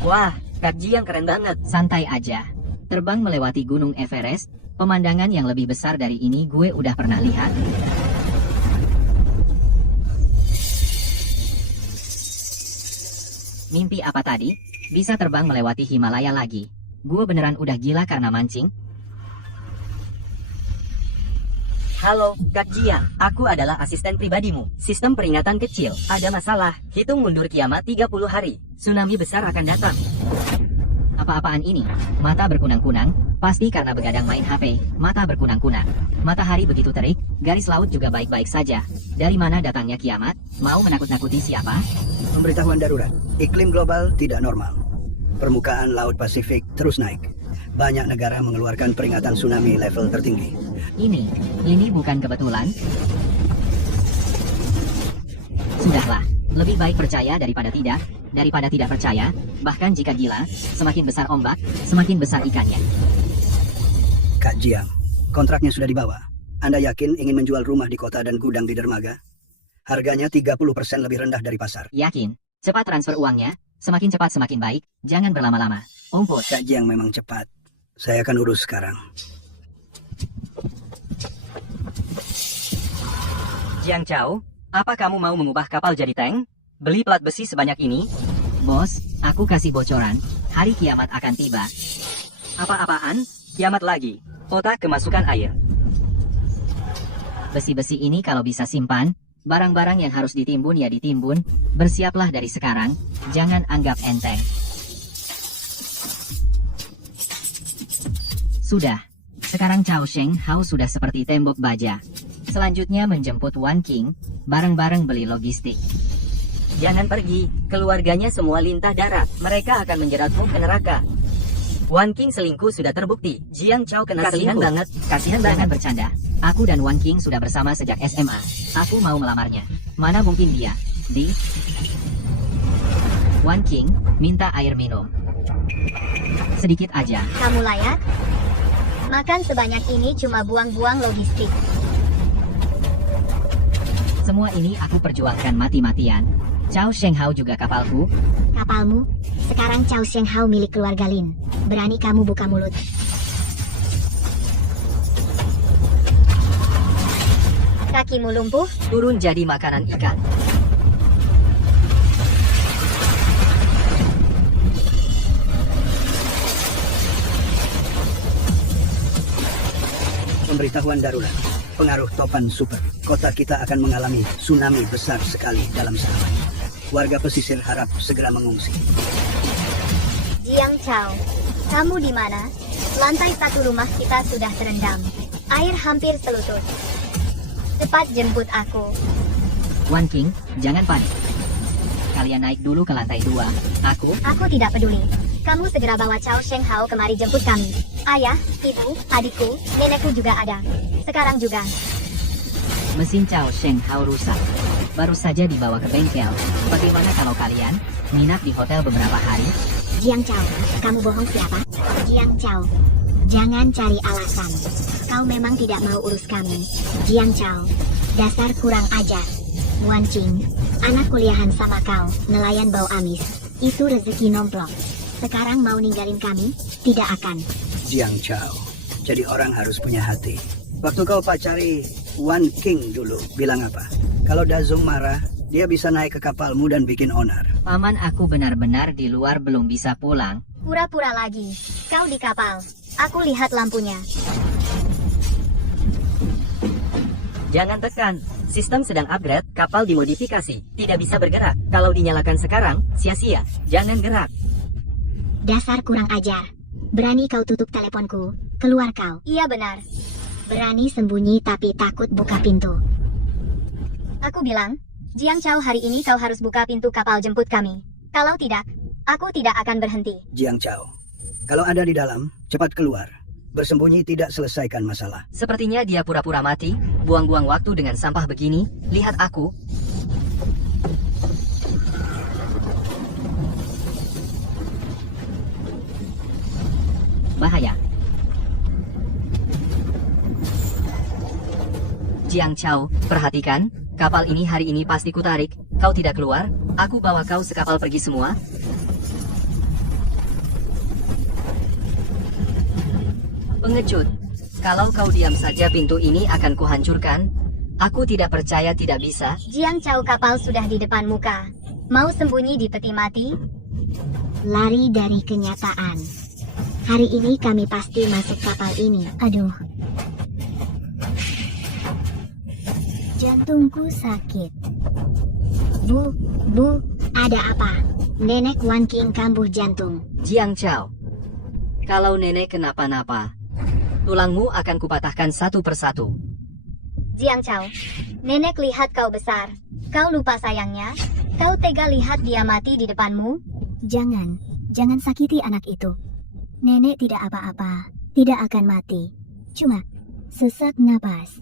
Wah, Kak Jiang keren banget. Santai aja. Terbang melewati Gunung Everest, pemandangan yang lebih besar dari ini gue udah pernah lihat. Mimpi apa tadi? Bisa terbang melewati Himalaya lagi. Gue beneran udah gila karena mancing. Halo, Kak Jiang. Aku adalah asisten pribadimu. Sistem peringatan kecil. Ada masalah. Hitung mundur kiamat 30 hari. Tsunami besar akan datang. Apa-apaan ini? Mata berkunang-kunang, pasti karena begadang main HP. Mata berkunang-kunang. Matahari begitu terik, garis laut juga baik-baik saja. Dari mana datangnya kiamat? Mau menakut-nakuti siapa? Pemberitahuan darurat. Iklim global tidak normal. Permukaan Laut Pasifik terus naik. Banyak negara mengeluarkan peringatan tsunami level tertinggi. Ini bukan kebetulan. Sudahlah, lebih baik percaya daripada tidak percaya. Bahkan jika gila, semakin besar ombak, semakin besar ikannya. Kak Jiang, kontraknya sudah dibawa. Anda yakin ingin menjual rumah di kota dan gudang di dermaga? Harganya 30% lebih rendah dari pasar. Yakin? Cepat transfer uangnya, semakin cepat semakin baik, jangan berlama-lama. Umput. Kak Jiang memang cepat. Saya akan urus sekarang. Jiang Chao, apa kamu mau mengubah kapal jadi tank? Beli plat besi sebanyak ini? Bos, aku kasih bocoran. Hari kiamat akan tiba. Apa-apaan? Kiamat lagi. Otak kemasukan air. Besi-besi ini kalau bisa simpan, barang-barang yang harus ditimbun ya ditimbun, bersiaplah dari sekarang, jangan anggap enteng. Sudah, sekarang Cao Sheng Hao sudah seperti tembok baja. Selanjutnya menjemput Wan King, bareng-bareng beli logistik. Jangan pergi, keluarganya semua lintah darat. Mereka akan menjeratmu ke neraka. Wan King selingkuh sudah terbukti. Jiang Chao kena Kasihan selingkuh. banget, jangan bercanda. Aku dan Wan King sudah bersama sejak SMA. Aku mau melamarnya. Mana mungkin dia? Wan King, minta air minum. Sedikit aja. Kamu layak? Makan sebanyak ini cuma buang-buang logistik. Semua ini aku perjuangkan mati-matian. Cao Sheng Hao juga kapalku. Kapalmu? Sekarang Cao Sheng Hao milik keluarga Lin. Berani kamu buka mulut? Kakimu lumpuh? Turun jadi makanan ikan. Pemberitahuan darurat. Pengaruh topan super. Kota kita akan mengalami tsunami besar sekali dalam selamanya. Warga pesisir harap segera mengungsi. Jiang Chao, kamu di mana? Lantai 1 rumah kita sudah terendam. Air hampir selutut. Cepat jemput aku. Wan King, jangan panik. Kalian naik dulu ke lantai 2. Aku tidak peduli. Kamu segera bawa Cao Sheng Hao kemari jemput kami. Ayah, ibu, adikku, nenekku juga ada. Sekarang juga. Mesin Cao Sheng Hao rusak. Baru saja dibawa ke bengkel. Bagaimana kalau kalian minat di hotel beberapa hari? Jiang Chao, kamu bohong siapa? Jiang Chao, jangan cari alasan. Kau memang tidak mau urus kami. Jiang Chao, dasar kurang ajar. Wan Qing, anak kuliahan sama kau, nelayan bau amis. Itu rezeki nomplok. Sekarang mau ninggalin kami? Tidak akan. Jiang Chao, jadi orang harus punya hati. Waktu kau pacari Wan King dulu, bilang apa? Kalau Dazong marah, dia bisa naik ke kapalmu dan bikin onar. Paman, aku benar-benar di luar belum bisa pulang. Pura-pura lagi. Kau di kapal. Aku lihat lampunya. Jangan tekan. Sistem sedang upgrade, kapal dimodifikasi. Tidak bisa bergerak. Kalau dinyalakan sekarang, sia-sia. Jangan gerak. Dasar kurang ajar. Berani kau tutup teleponku. Keluar kau. Iya benar. Berani sembunyi tapi takut buka pintu. Aku bilang, Jiang Chao, hari ini kau harus buka pintu kapal jemput kami. Kalau tidak, aku tidak akan berhenti. Jiang Chao, kalau ada di dalam, cepat keluar. Bersembunyi tidak selesaikan masalah. Sepertinya dia pura-pura mati, buang-buang waktu dengan sampah begini. Lihat aku. Bahaya. Jiang Chao, perhatikan, kapal ini hari ini pasti kutarik. Kau tidak keluar, aku bawa kau sekapal pergi semua. Pengecut. Kalau kau diam saja pintu ini akan kuhancurkan. Aku tidak percaya tidak bisa. Jiang Chao, kapal sudah di depan muka. Mau sembunyi di peti mati? Lari dari kenyataan. Hari ini kami pasti masuk kapal ini. Aduh. Jantungku sakit. Bu, ada apa? Nenek Wan King kambuh jantung. Jiang Chao. Kalau nenek kenapa-napa, tulangmu akan kupatahkan satu persatu. Jiang Chao, nenek lihat kau besar. Kau lupa sayangnya? Kau tega lihat dia mati di depanmu? Jangan sakiti anak itu. Nenek tidak apa-apa, tidak akan mati. Cuma sesak napas.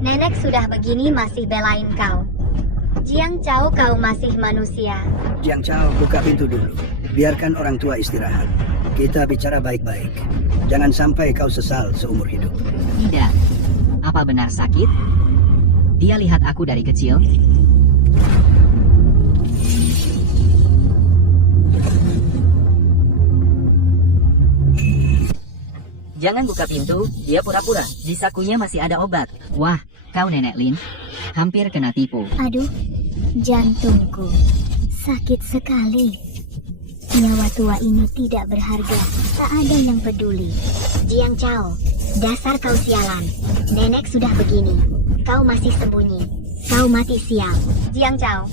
Nenek sudah begini masih belain kau. Jiang Chao, kau masih manusia. Jiang Chao, buka pintu dulu. Biarkan orang tua istirahat. Kita bicara baik-baik. Jangan sampai kau sesal seumur hidup. Tidak. Apa benar sakit? Dia lihat aku dari kecil. Jangan buka pintu, dia pura-pura. Di sakunya masih ada obat. Wah, kau Nenek Lin. Hampir kena tipu. Aduh, jantungku sakit sekali. Nyawa tua ini tidak berharga. Tak ada yang peduli. Jiang Chao, dasar kau sialan. Nenek sudah begini. Kau masih sembunyi. Kau mati sial. Jiang Chao,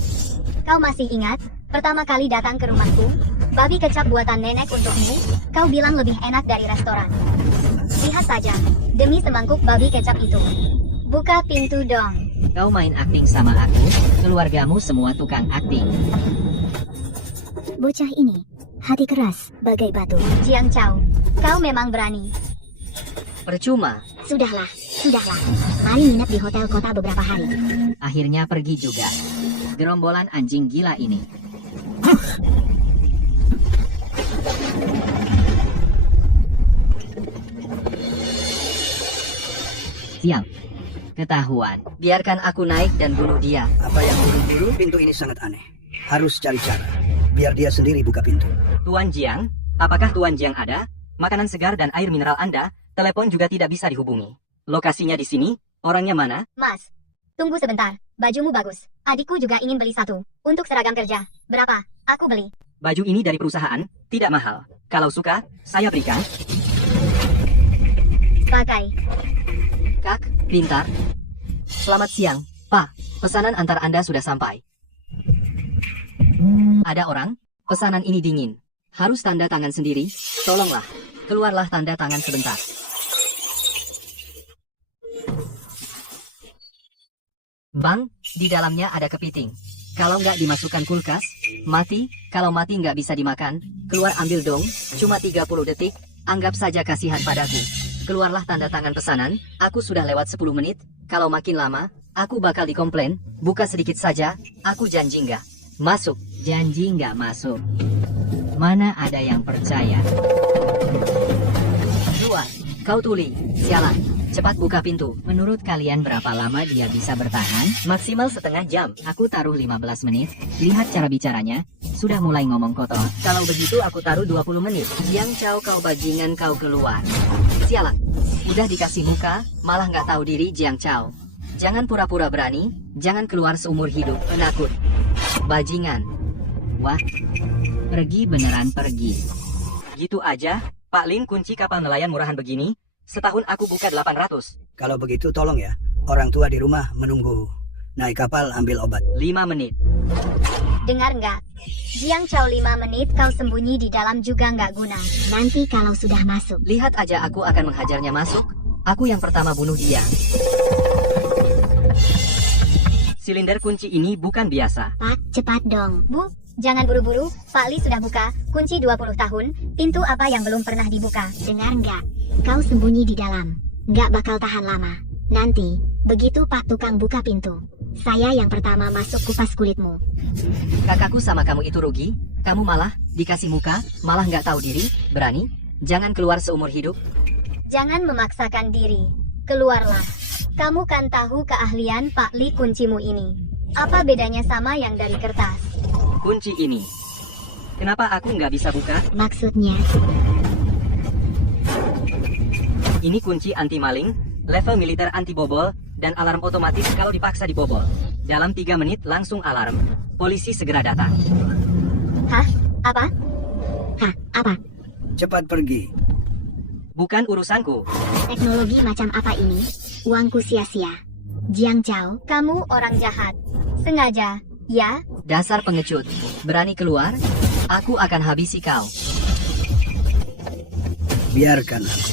kau masih ingat pertama kali datang ke rumahku? Babi kecap buatan nenek untukmu. Kau bilang lebih enak dari restoran. Lihat saja, demi semangkuk babi kecap itu. Buka pintu dong. Kau main akting sama aku, keluargamu semua tukang akting. Bocah ini, hati keras, bagai batu. Jiang Chao, kau memang berani. Percuma. Sudahlah. Mari nginep di hotel kota beberapa hari. Akhirnya pergi juga. Gerombolan anjing gila ini. Sial. Ketahuan. Biarkan aku naik dan bunuh dia. Apa yang buru-buru? Pintu ini sangat aneh. Harus cari cara. Biar dia sendiri buka pintu. Tuan Jiang, apakah Tuan Jiang ada? Makanan segar dan air mineral Anda, telepon juga tidak bisa dihubungi. Lokasinya di sini, orangnya mana? Mas, tunggu sebentar. Bajumu bagus. Adikku juga ingin beli satu. Untuk seragam kerja. Berapa? Aku beli. Baju ini dari perusahaan, tidak mahal. Kalau suka, saya berikan. Pakai. Kak, pintar. Selamat siang, Pak. Pesanan antar Anda sudah sampai. Ada orang? Pesanan ini dingin. Harus tanda tangan sendiri. Tolonglah. Keluarlah tanda tangan sebentar. Bang, di dalamnya ada kepiting. Kalau nggak dimasukkan kulkas, mati. Kalau mati nggak bisa dimakan, keluar ambil dong. Cuma 30 detik, anggap saja kasihan padaku. Keluarlah tanda tangan pesanan, aku sudah lewat 10 menit. Kalau makin lama, aku bakal dikomplain. Buka sedikit saja, aku janji nggak. Masuk. Janji nggak masuk. Mana ada yang percaya? Keluar. Kau tuli. Sialan. Cepat buka pintu. Menurut kalian berapa lama dia bisa bertahan? Maksimal setengah jam. Aku taruh 15 menit. Lihat cara bicaranya. Sudah mulai ngomong kotor. Kalau begitu aku taruh 20 menit. Jiang Chao, kau bajingan, kau keluar. Sialan. Udah dikasih muka, malah nggak tahu diri Jiang Chao. Jangan pura-pura berani, jangan keluar seumur hidup, penakut. Bajingan. Wah. Pergi beneran pergi. Gitu aja, Pak Lin kunci kapal nelayan murahan begini. Setahun aku buka 800. Kalau begitu tolong ya. Orang tua di rumah menunggu. Naik kapal ambil obat. 5 menit. Dengar nggak? Jiang Chao, 5 menit kau sembunyi di dalam juga nggak guna. Nanti kalau sudah masuk. Lihat aja aku akan menghajarnya masuk. Aku yang pertama bunuh dia. Silinder kunci ini bukan biasa. Pak, cepat dong. Bu, jangan buru-buru. Pak Li sudah buka. Kunci 20 tahun. Pintu apa yang belum pernah dibuka? Dengar nggak? Kau sembunyi di dalam. Nggak bakal tahan lama. Nanti, begitu Pak tukang buka pintu, saya yang pertama masuk kupas kulitmu. Kakakku sama kamu itu rugi. Kamu malah dikasih muka, malah nggak tahu diri. Berani? Jangan keluar seumur hidup. Jangan memaksakan diri. Keluarlah. Kamu kan tahu keahlian Pak Li kuncimu ini. Apa bedanya sama yang dari kertas? Kunci ini. Kenapa aku nggak bisa buka? Maksudnya, Ini kunci anti maling, level militer anti bobol, dan alarm otomatis kalau dipaksa dibobol. Dalam 3 menit langsung alarm. Polisi segera datang. Hah? Apa? Hah? Apa? Cepat pergi. Bukan urusanku. Teknologi macam apa ini? Uangku sia-sia. Jiang Chao, kamu orang jahat. Sengaja, ya? Dasar pengecut. Berani keluar? Aku akan habisi kau. Biarkan aku.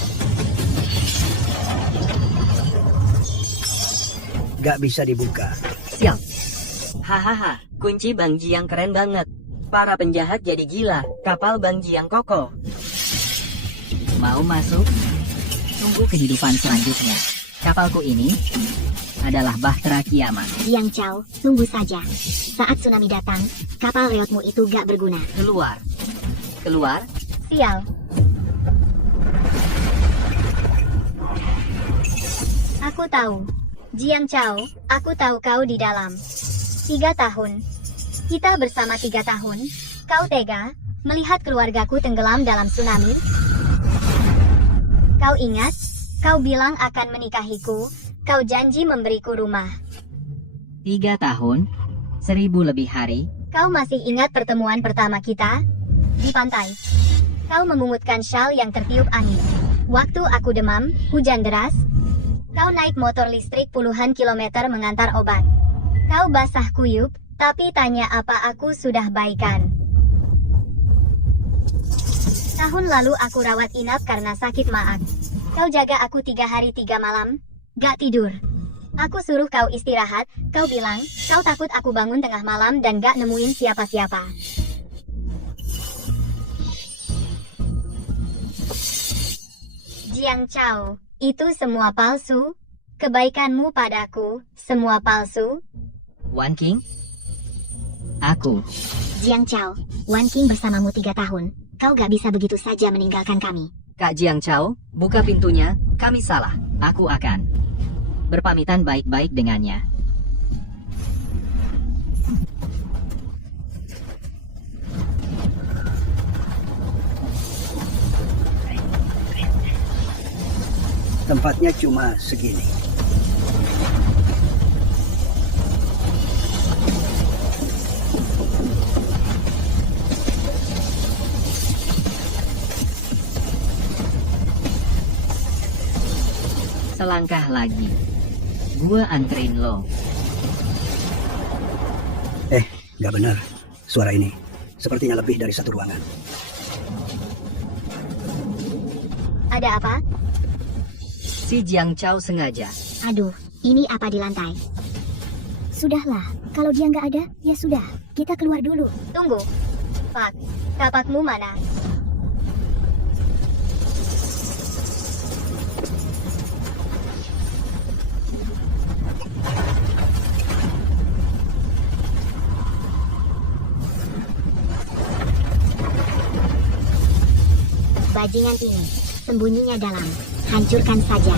Gak bisa dibuka. Siap. Hahaha, kunci Bang Jiang keren banget. Para penjahat jadi gila. Kapal Bang Jiang kokoh. Mau masuk? Tunggu kehidupan selanjutnya. Kapalku ini adalah Bahtera Kiamat. Jiang Chao, tunggu saja. Saat tsunami datang, kapal reotmu itu gak berguna. Keluar. Keluar? Sial. Aku tahu. Jiang Chao, aku tahu kau di dalam. 3 tahun. Kita bersama 3 tahun. Kau tega melihat keluargaku tenggelam dalam tsunami? Kau ingat? Kau bilang akan menikahiku. Kau janji memberiku rumah. 3 tahun, 1000 lebih hari. Kau masih ingat pertemuan pertama kita? Di pantai. Kau memungutkan syal yang tertiup angin. Waktu aku demam, hujan deras. Kau naik motor listrik puluhan kilometer mengantar obat. Kau basah kuyup, tapi tanya apa aku sudah baikan. Tahun lalu aku rawat inap karena sakit maag. Kau jaga aku 3 hari 3 malam, gak tidur. Aku suruh kau istirahat, kau bilang, kau takut aku bangun tengah malam dan gak nemuin siapa-siapa. Jiang Chao, itu semua palsu? Kebaikanmu padaku, semua palsu? Wan King? Aku. Jiang Chao, Wan King bersamamu 3 tahun. Kau gak bisa begitu saja meninggalkan kami. Kak Jiang Chao, buka pintunya. Kami salah. Aku akan berpamitan baik-baik dengannya. Tempatnya cuma segini. Selangkah lagi. Gua anterin lo. Gak benar. Suara ini sepertinya lebih dari satu ruangan. Ada apa? Si Jiang Chao sengaja. Aduh, ini apa di lantai? Sudahlah, kalau dia nggak ada, ya sudah. Kita keluar dulu. Tunggu. Pak, kapakmu mana? Bajingan ini, sembunyinya dalam. Hancurkan saja.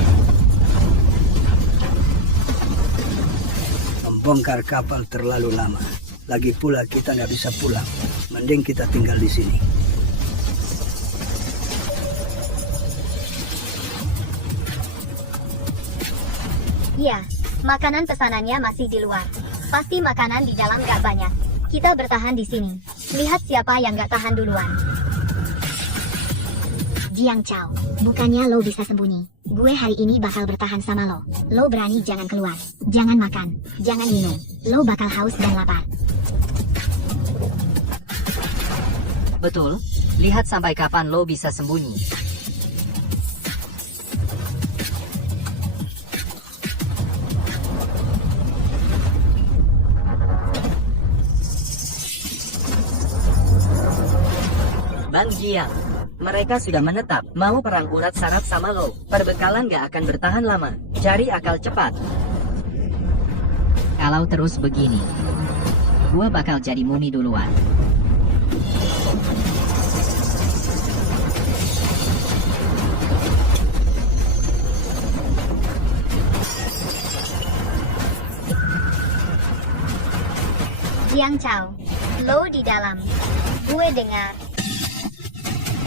Membongkar kapal terlalu lama. Lagi pula kita nggak bisa pulang. Mending kita tinggal di sini. Iya, makanan pesanannya masih di luar. Pasti makanan di dalam nggak banyak. Kita bertahan di sini. Lihat siapa yang nggak tahan duluan. Jiang Chao, bukannya lo bisa sembunyi. Gue hari ini bakal bertahan sama lo. Lo berani jangan keluar. Jangan makan. Jangan minum. Lo bakal haus dan lapar. Betul. Lihat sampai kapan lo bisa sembunyi. Bang Jiang, mereka sudah menetap. Mau perang urat saraf sama lo. Perbekalan gak akan bertahan lama. Cari akal cepat. Kalau terus begini, gua bakal jadi mumi duluan. Jiang Chao, lo di dalam. Gue dengar.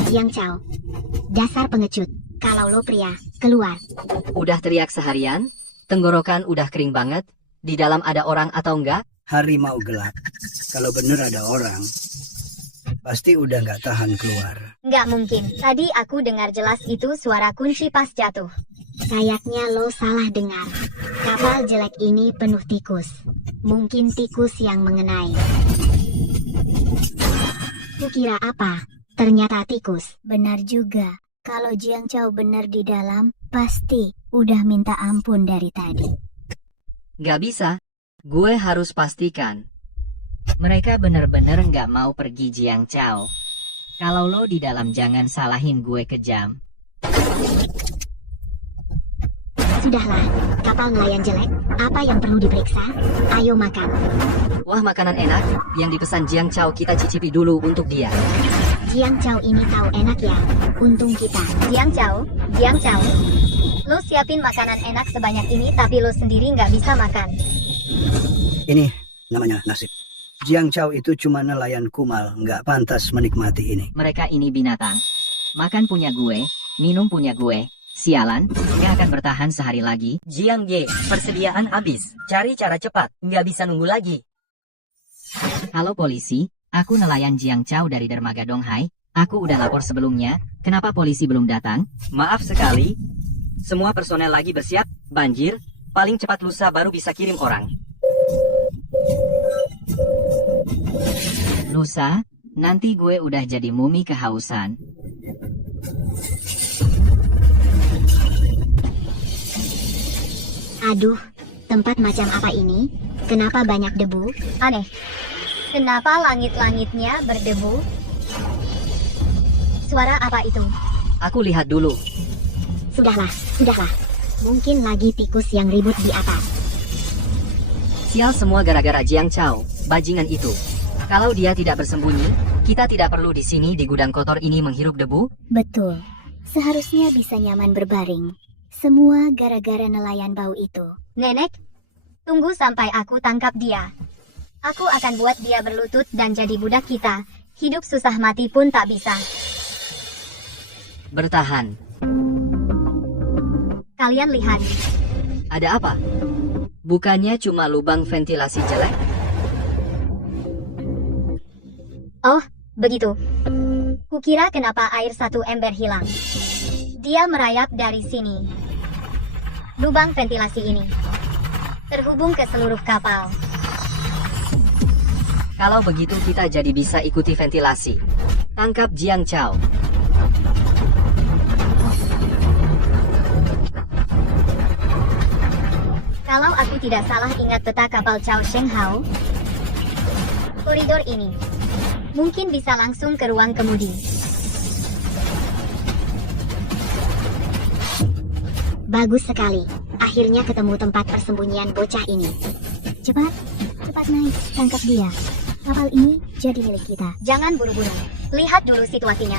Jiang Chao, dasar pengecut. Kalau lo pria, keluar. Udah teriak seharian, tenggorokan udah kering banget, di dalam ada orang atau enggak? Hari mau gelap. Kalau bener ada orang, pasti udah nggak tahan keluar. Nggak mungkin. Tadi aku dengar jelas itu suara kunci pas jatuh. Kayaknya lo salah dengar. Kapal jelek ini penuh tikus. Mungkin tikus yang mengenai. Kukira apa? Ternyata tikus. Benar juga. Kalau Jiang Chao benar di dalam, pasti udah minta ampun dari tadi. Gak bisa. Gue harus pastikan. Mereka bener-bener nggak mau pergi Jiang Chao. Kalau lo di dalam jangan salahin gue kejam. Sudahlah, kapal nelayan jelek. Apa yang perlu diperiksa? Ayo makan. Wah, makanan enak. Yang dipesan Jiang Chao kita cicipi dulu untuk dia. Jiang Chao ini tahu enak ya. Untung kita. Jiang Chao. Lo siapin makanan enak sebanyak ini tapi lo sendiri nggak bisa makan. Ini namanya nasib. Jiang Chao itu cuma nelayan kumal, nggak pantas menikmati ini. Mereka ini binatang. Makan punya gue, minum punya gue. Sialan, gak akan bertahan sehari lagi. Jiang Ye, persediaan habis. Cari cara cepat, nggak bisa nunggu lagi. Halo polisi, aku nelayan Jiang Chao dari dermaga Donghai. Aku udah lapor sebelumnya, kenapa polisi belum datang? Maaf sekali. Semua personel lagi bersiap, banjir. Paling cepat lusa baru bisa kirim orang. Lusa, nanti gue udah jadi mumi kehausan. Aduh, tempat macam apa ini? Kenapa banyak debu? Aneh. Kenapa langit-langitnya berdebu? Suara apa itu? Aku lihat dulu. Sudahlah. Mungkin lagi tikus yang ribut di atas. Sial, semua gara-gara Jiang Chao, bajingan itu. Kalau dia tidak bersembunyi, kita tidak perlu di sini di gudang kotor ini menghirup debu. Betul. Seharusnya bisa nyaman berbaring. Semua gara-gara nelayan bau itu. Nenek, tunggu sampai aku tangkap dia. Aku akan buat dia berlutut dan jadi budak kita. Hidup susah mati pun tak bisa. Bertahan. Kalian lihat. Ada apa? Bukannya cuma lubang ventilasi jelek? Oh, begitu. Kukira kenapa air satu ember hilang. Dia merayap dari sini. Lubang ventilasi ini terhubung ke seluruh kapal. Kalau begitu kita jadi bisa ikuti ventilasi. Tangkap Jiang Chao. Kalau aku tidak salah ingat peta kapal Chao Sheng Hao, koridor ini mungkin bisa langsung ke ruang kemudi. Bagus sekali. Akhirnya ketemu tempat persembunyian bocah ini. Cepat naik, tangkap dia. Kapal ini jadi milik kita. Jangan buru-buru. Lihat dulu situasinya.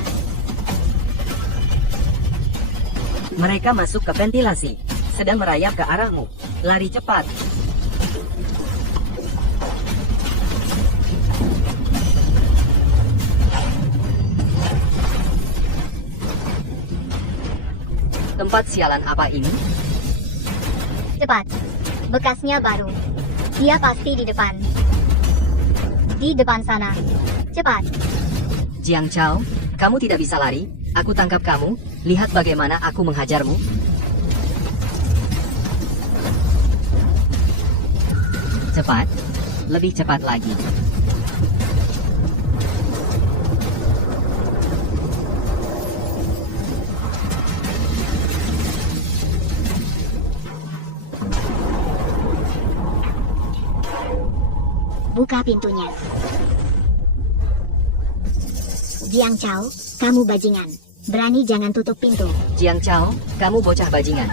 Mereka masuk ke ventilasi. Sedang merayap ke arahmu. Lari cepat. Tempat sialan apa ini? Cepat. Bekasnya baru. Dia pasti di depan. Di depan sana. Cepat. Jiang Chao, kamu tidak bisa lari. Aku tangkap kamu. Lihat bagaimana aku menghajarmu. Cepat, lebih cepat lagi. Buka pintunya. Jiang Chao, kamu bajingan. Berani jangan tutup pintu. Jiang Chao, kamu bocah bajingan.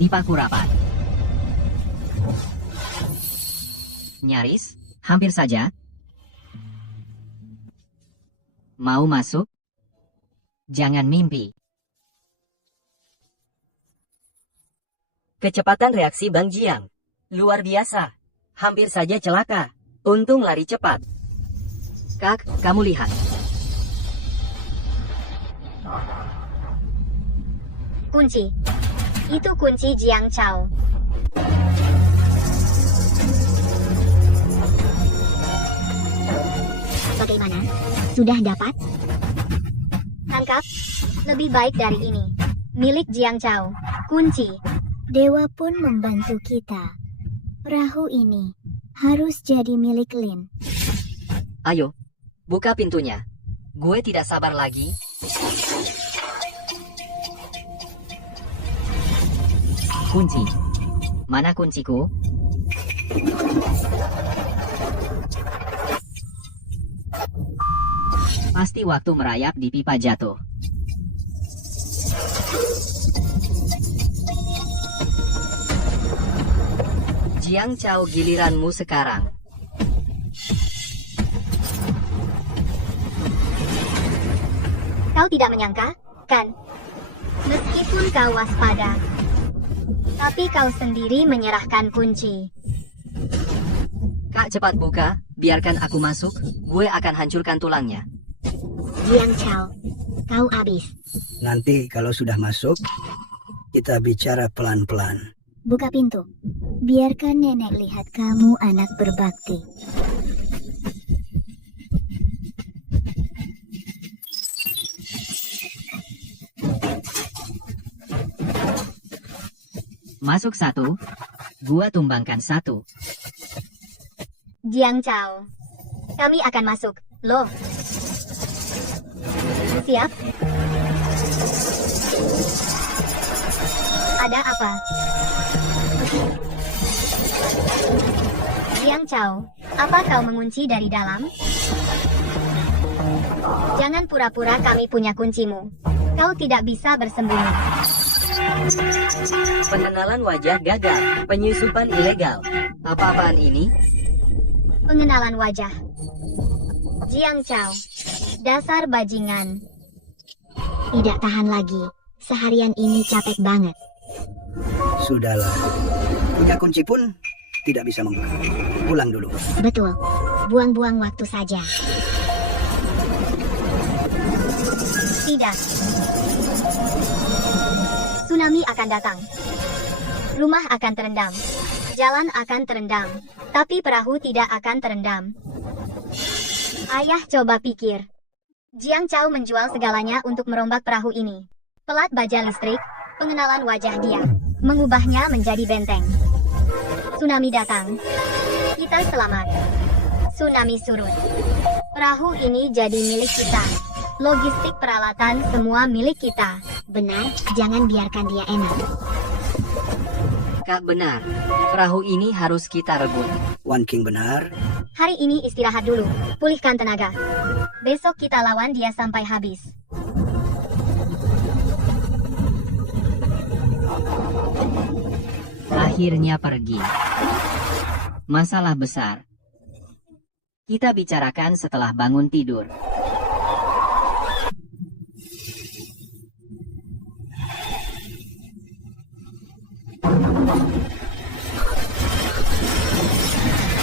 Dipaku rapat. Nyaris, hampir saja. Mau masuk? Jangan mimpi. Kecepatan reaksi Bang Jiang. Luar biasa. Hampir saja celaka. Untung lari cepat. Kak, kamu lihat. kunci. Itu kunci Jiang Chao. Bagaimana? Sudah dapat? Tangkap. Lebih baik dari ini. Milik Jiang Chao. Kunci. Dewa pun membantu kita. Perahu ini harus jadi milik Lin. Ayo, buka pintunya. Gue tidak sabar lagi. Kunci. Mana kunciku? Pasti waktu merayap di pipa jatuh. Jiang Chao, giliranmu sekarang. Kau tidak menyangka, kan? Meskipun kau waspada, tapi kau sendiri menyerahkan kunci. Kak, cepat buka, biarkan aku masuk. Gue akan hancurkan tulangnya. Jiang Chao, kau habis. Nanti kalau sudah masuk, kita bicara pelan-pelan. Buka pintu. Biarkan nenek lihat kamu anak berbakti. Masuk 1, gua tumbangkan 1. Jiang Chao, kami akan masuk. Loh. Siap? Ada apa? Jiang Chao, apa kau mengunci dari dalam? Jangan pura-pura kami punya kuncimu. Kau tidak bisa bersembunyi. Pengenalan wajah gagal. Penyusupan ilegal. Apa-apaan ini? Pengenalan wajah. Jiang Chao, dasar bajingan. Tidak tahan lagi. Seharian ini capek banget. Sudahlah. Punya kunci pun tidak bisa membuka. Pulang dulu. Betul. Buang-buang waktu saja. Tidak. Tsunami akan datang. Rumah akan terendam. Jalan akan terendam. Tapi perahu tidak akan terendam. Ayah coba pikir. Jiang Chao menjual segalanya untuk merombak perahu ini. Pelat baja listrik, pengenalan wajah dia, mengubahnya menjadi benteng. Tsunami datang. Kita selamat. Tsunami surut. Perahu ini jadi milik kita. Logistik peralatan semua milik kita. Benar, jangan biarkan dia enak. Kak, benar. Perahu ini harus kita rebut. One King benar. Hari ini istirahat dulu, pulihkan tenaga. Besok kita lawan dia sampai habis. Akhirnya pergi. Masalah besar. Kita bicarakan setelah bangun tidur.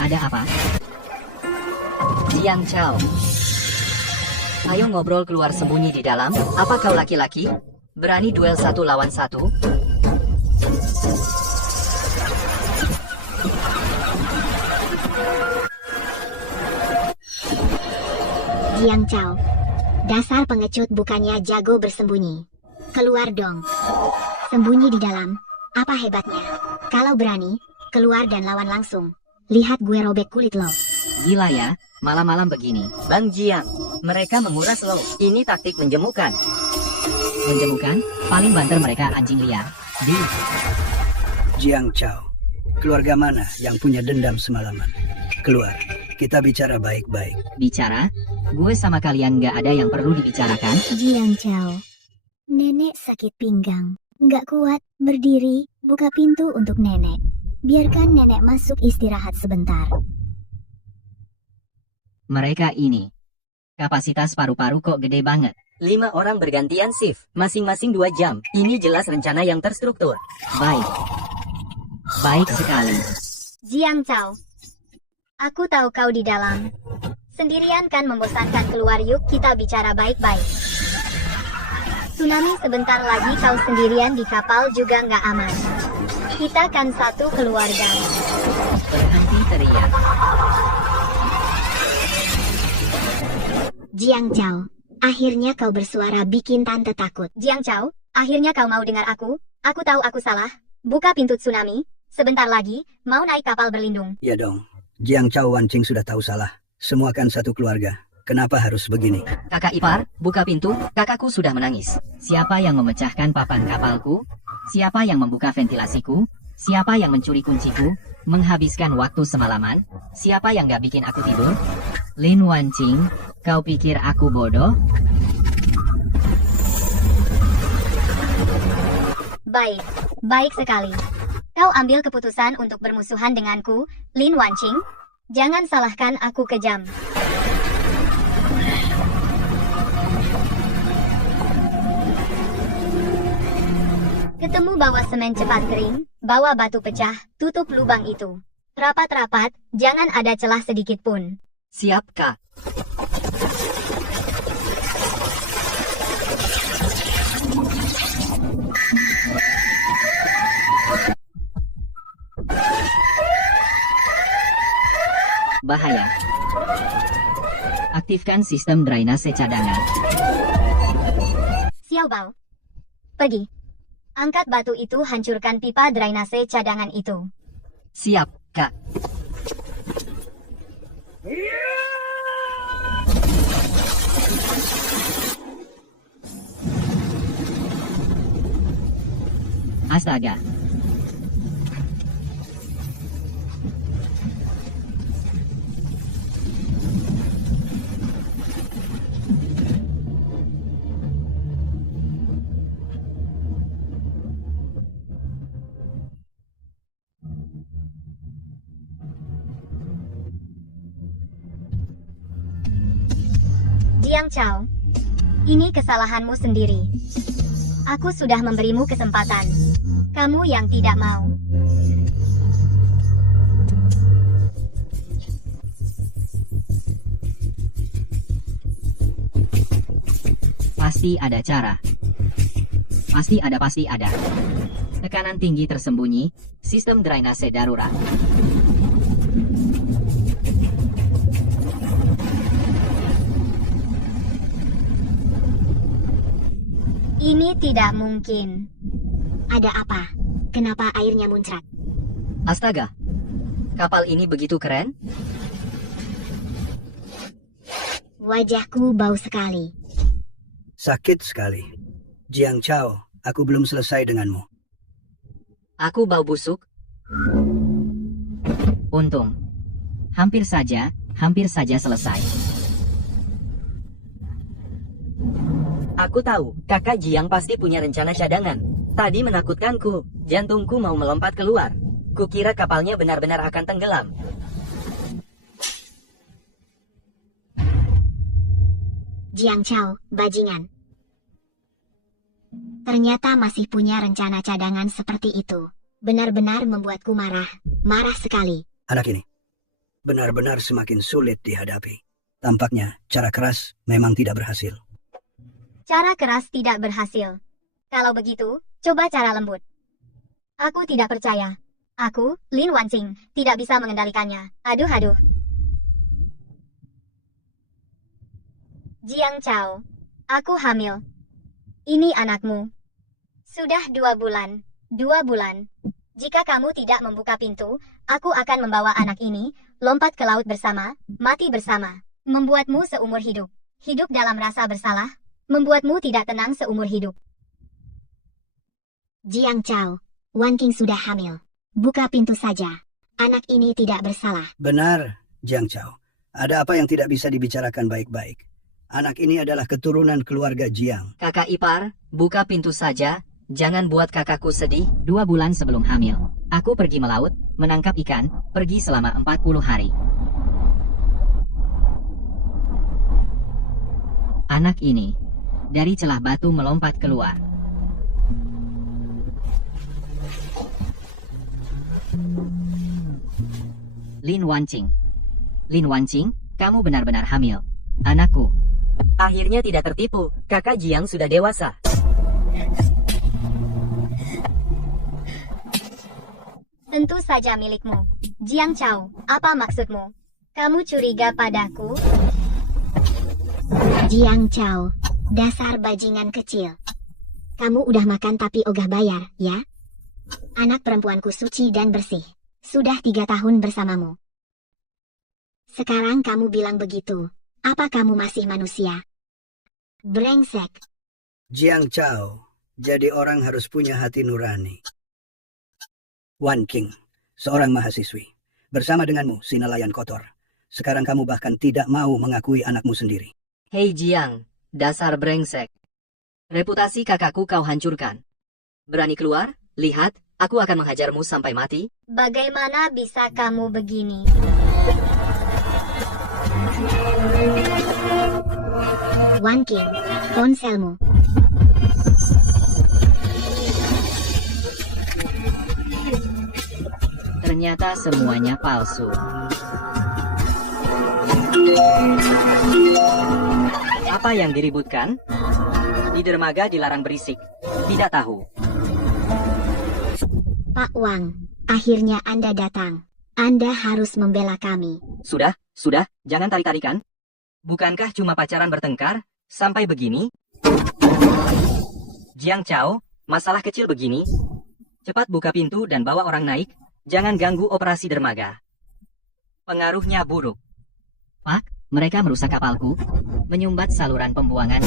Ada apa? Jiang Chao. Ayo ngobrol keluar sembunyi di dalam. Apa kau laki-laki? Berani duel 1 lawan 1? Jiang Chao, dasar pengecut bukannya jago bersembunyi. Keluar dong. Sembunyi di dalam. Apa hebatnya? Kalau berani, keluar dan lawan langsung. Lihat gue robek kulit lo. Gila ya, malam-malam begini. Bang Jiang, mereka menguras lo. Ini taktik menjemukan. Menjemukan, paling banter mereka anjing liar. Di Jiang Chao. Keluarga mana yang punya dendam semalaman? Keluar. Kita bicara baik-baik. bicara, gue sama kalian gak ada yang perlu dibicarakan. Jiang Chao, nenek sakit pinggang. Nggak kuat, berdiri, buka pintu untuk nenek. Biarkan nenek masuk istirahat sebentar. Mereka ini, kapasitas paru-paru kok gede banget. 5 orang bergantian shift, masing-masing 2 jam. Ini jelas rencana yang terstruktur. Baik. Baik sekali. Jiang Chao, aku tahu kau di dalam. Sendirian kan membosankan, keluar yuk kita bicara baik-baik. Tsunami sebentar lagi kau sendirian di kapal juga nggak aman. Kita kan satu keluarga. Berhenti teriak. Jiang Chao, akhirnya kau bersuara bikin tante takut. Jiang Chao, akhirnya kau mau dengar aku. Aku tahu aku salah. Buka pintu tsunami. Sebentar lagi, mau naik kapal berlindung. Ya dong. Jiang Chao Wancing sudah tahu salah. Semua kan satu keluarga. Kenapa harus begini? Kakak ipar, buka pintu, kakakku sudah menangis. Siapa yang memecahkan papan kapalku? Siapa yang membuka ventilasiku? Siapa yang mencuri kunciku? Menghabiskan waktu semalaman? Siapa yang gak bikin aku tidur? Lin Wancing, kau pikir aku bodoh? Baik, baik sekali. Kau ambil keputusan untuk bermusuhan denganku, Lin Wancing. Jangan salahkan aku kejam. Ketemu bawa semen cepat kering, bawa batu pecah, tutup lubang itu. Rapat-rapat, jangan ada celah sedikit pun. Siap, Kak. Bahaya. Aktifkan sistem drainase cadangan. Xiao Bao. Pergi. Angkat batu itu, hancurkan pipa drainase cadangan itu. Siap, Kak. Astaga. Jiang Chao, ini kesalahanmu sendiri. Aku sudah memberimu kesempatan. Kamu yang tidak mau. Pasti ada cara. Pasti ada. Tekanan tinggi tersembunyi, sistem drainase darurat. Ini tidak mungkin. Ada apa? Kenapa airnya muncrat? Astaga. Kapal ini begitu keren? Wajahku bau sekali. Sakit sekali. Jiang Chao, aku belum selesai denganmu. Aku bau busuk. Untung. Hampir saja selesai. Aku tahu, kakak Jiang pasti punya rencana cadangan. Tadi menakutkanku, jantungku mau melompat keluar. Kukira kapalnya benar-benar akan tenggelam. Jiang Chao, bajingan. Ternyata masih punya rencana cadangan seperti itu. Benar-benar membuatku marah. Marah sekali. Anak ini benar-benar semakin sulit dihadapi. Tampaknya cara keras memang tidak berhasil. Cara keras tidak berhasil. Kalau begitu, coba cara lembut. Aku tidak percaya. Aku, Lin Wancing, tidak bisa mengendalikannya. Aduh. Jiang Chao, aku hamil. Ini anakmu. Sudah 2 bulan. 2 bulan. Jika kamu tidak membuka pintu, aku akan membawa anak ini, lompat ke laut bersama, mati bersama. Membuatmu seumur hidup. Hidup dalam rasa bersalah. Membuatmu tidak tenang seumur hidup. Jiang Chao, Wan Qing sudah hamil. Buka pintu saja. Anak ini tidak bersalah. Benar, Jiang Chao. Ada apa yang tidak bisa dibicarakan baik-baik? Anak ini adalah keturunan keluarga Jiang. Kakak ipar, buka pintu saja. Jangan buat kakakku sedih. 2 bulan sebelum hamil, aku pergi melaut, menangkap ikan, pergi selama 40 hari. Anak ini dari celah batu melompat keluar. Lin Wancing, kamu benar-benar hamil. Anakku. Akhirnya tidak tertipu, kakak Jiang sudah dewasa. Tentu saja milikmu. Jiang Chao, apa maksudmu? Kamu curiga padaku? Jiang Chao, dasar bajingan kecil. Kamu udah makan tapi ogah bayar, ya? Anak perempuanku suci dan bersih. Sudah 3 tahun bersamamu. Sekarang kamu bilang begitu. Apa kamu masih manusia? Brengsek. Jiang Chao, jadi orang harus punya hati nurani. Wan King, seorang mahasiswi. Bersama denganmu, si nelayan kotor. Sekarang kamu bahkan tidak mau mengakui anakmu sendiri. Hei Jiang, dasar brengsek. Reputasi kakakku kau hancurkan. Berani keluar? Lihat, aku akan menghajarmu sampai mati. Bagaimana bisa kamu begini? Wan King, ponselmu. Ternyata semuanya palsu. Apa yang diributkan? Di dermaga dilarang berisik. Tidak tahu. Pak Wang, akhirnya Anda datang. Anda harus membela kami. Sudah, jangan tarik-tarikan. Bukankah cuma pacaran bertengkar, sampai begini? Jiang Chao, masalah kecil begini. Cepat buka pintu dan bawa orang naik. Jangan ganggu operasi dermaga. Pengaruhnya buruk. Pak, mereka merusak kapalku, menyumbat saluran pembuangan.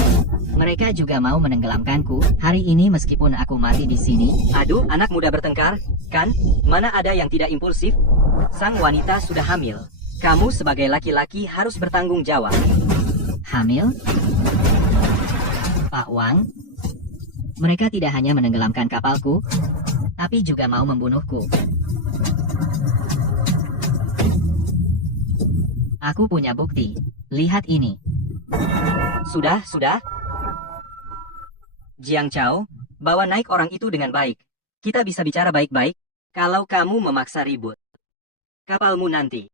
Mereka juga mau menenggelamkanku hari ini meskipun aku mati di sini. Aduh, anak muda bertengkar, kan? Mana ada yang tidak impulsif? Sang wanita sudah hamil. Kamu sebagai laki-laki harus bertanggung jawab. Hamil? Pak Wang, mereka tidak hanya menenggelamkan kapalku, tapi juga mau membunuhku. Aku punya bukti. Lihat ini. Sudah. Jiang Chao, bawa naik orang itu dengan baik. Kita bisa bicara baik-baik, kalau kamu memaksa ribut. Kapalmu nanti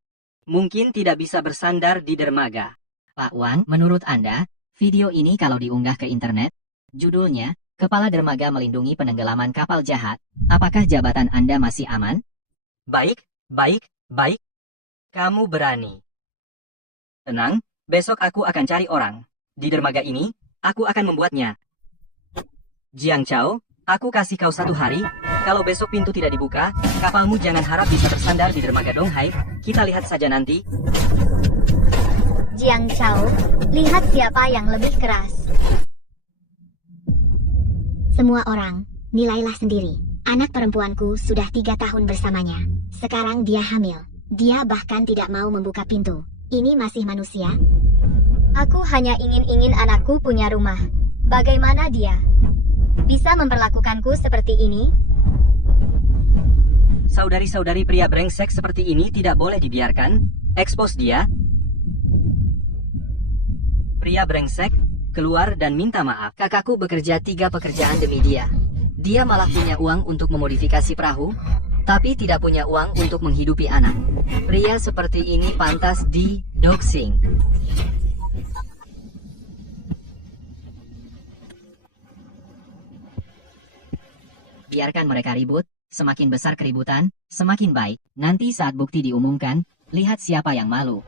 mungkin tidak bisa bersandar di dermaga. Pak Wang, menurut Anda, video ini kalau diunggah ke internet, judulnya, Kepala Dermaga Melindungi Penenggelaman Kapal Jahat, apakah jabatan Anda masih aman? Baik. Kamu berani. Tenang, besok aku akan cari orang. Di dermaga ini, aku akan membuatnya. Jiang Chao, aku kasih kau 1 hari. Kalau besok pintu tidak dibuka, kapalmu jangan harap bisa bersandar di dermaga Donghai. Kita lihat saja nanti. Jiang Chao, lihat siapa yang lebih keras. Semua orang, nilailah sendiri. Anak perempuanku sudah 3 tahun bersamanya. Sekarang dia hamil. Dia bahkan tidak mau membuka pintu. Ini masih manusia? Aku hanya ingin anakku punya rumah. Bagaimana dia bisa memperlakukanku seperti ini? Saudari-saudari pria brengsek seperti ini tidak boleh dibiarkan. Expose dia. Pria brengsek, keluar dan minta maaf. Kakakku bekerja 3 pekerjaan demi dia. Dia malah punya uang untuk memodifikasi perahu, tapi tidak punya uang untuk menghidupi anak. Pria seperti ini pantas di-doxing. Biarkan mereka ribut, semakin besar keributan, semakin baik. Nanti saat bukti diumumkan, lihat siapa yang malu.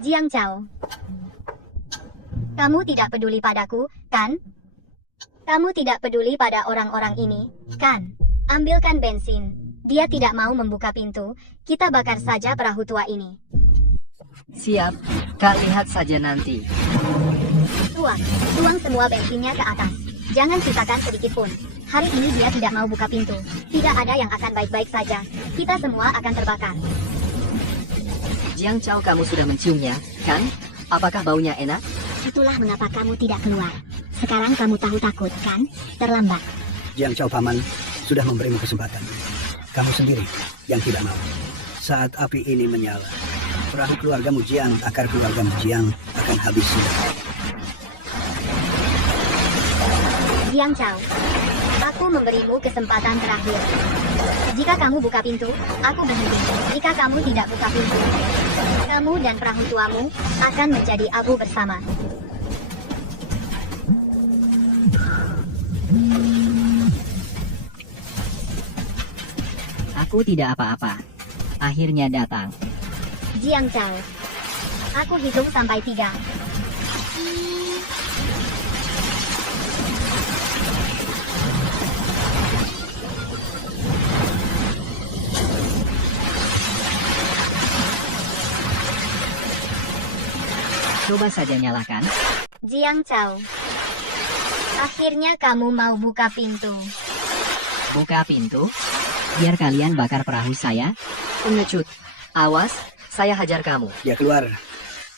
Jiang Chao, kamu tidak peduli padaku, kan? Kamu tidak peduli pada orang-orang ini, kan? Ambilkan bensin. Dia tidak mau membuka pintu. Kita bakar saja perahu tua ini. Siap, Kak, lihat saja nanti. Tuang semua bensinnya ke atas. Jangan sisakan sedikit pun. Hari ini dia tidak mau buka pintu. Tidak ada yang akan baik-baik saja. Kita semua akan terbakar. Jiang Chao, kamu sudah menciumnya, kan? Apakah baunya enak? Itulah mengapa kamu tidak keluar. Sekarang kamu tahu takut, kan? Terlambat. Jiang Chao paman sudah memberimu kesempatan. Kamu sendiri yang tidak mau. Saat api ini menyala, perahu keluargamu Jiang, akar keluargamu Jiang akan habis sudah. Jiang Chao, aku memberimu kesempatan terakhir. Jika kamu buka pintu, aku berhenti. Jika kamu tidak buka pintu, kamu dan perahu tuamu akan menjadi abu bersama. Aku tidak apa-apa. Akhirnya datang. Jiang Chao. Aku hitung sampai 3. Coba saja nyalakan. Jiang Chao. Akhirnya kamu mau buka pintu. Buka pintu. Biar kalian bakar perahu saya. Pengecut. Awas, saya hajar kamu. Dia keluar.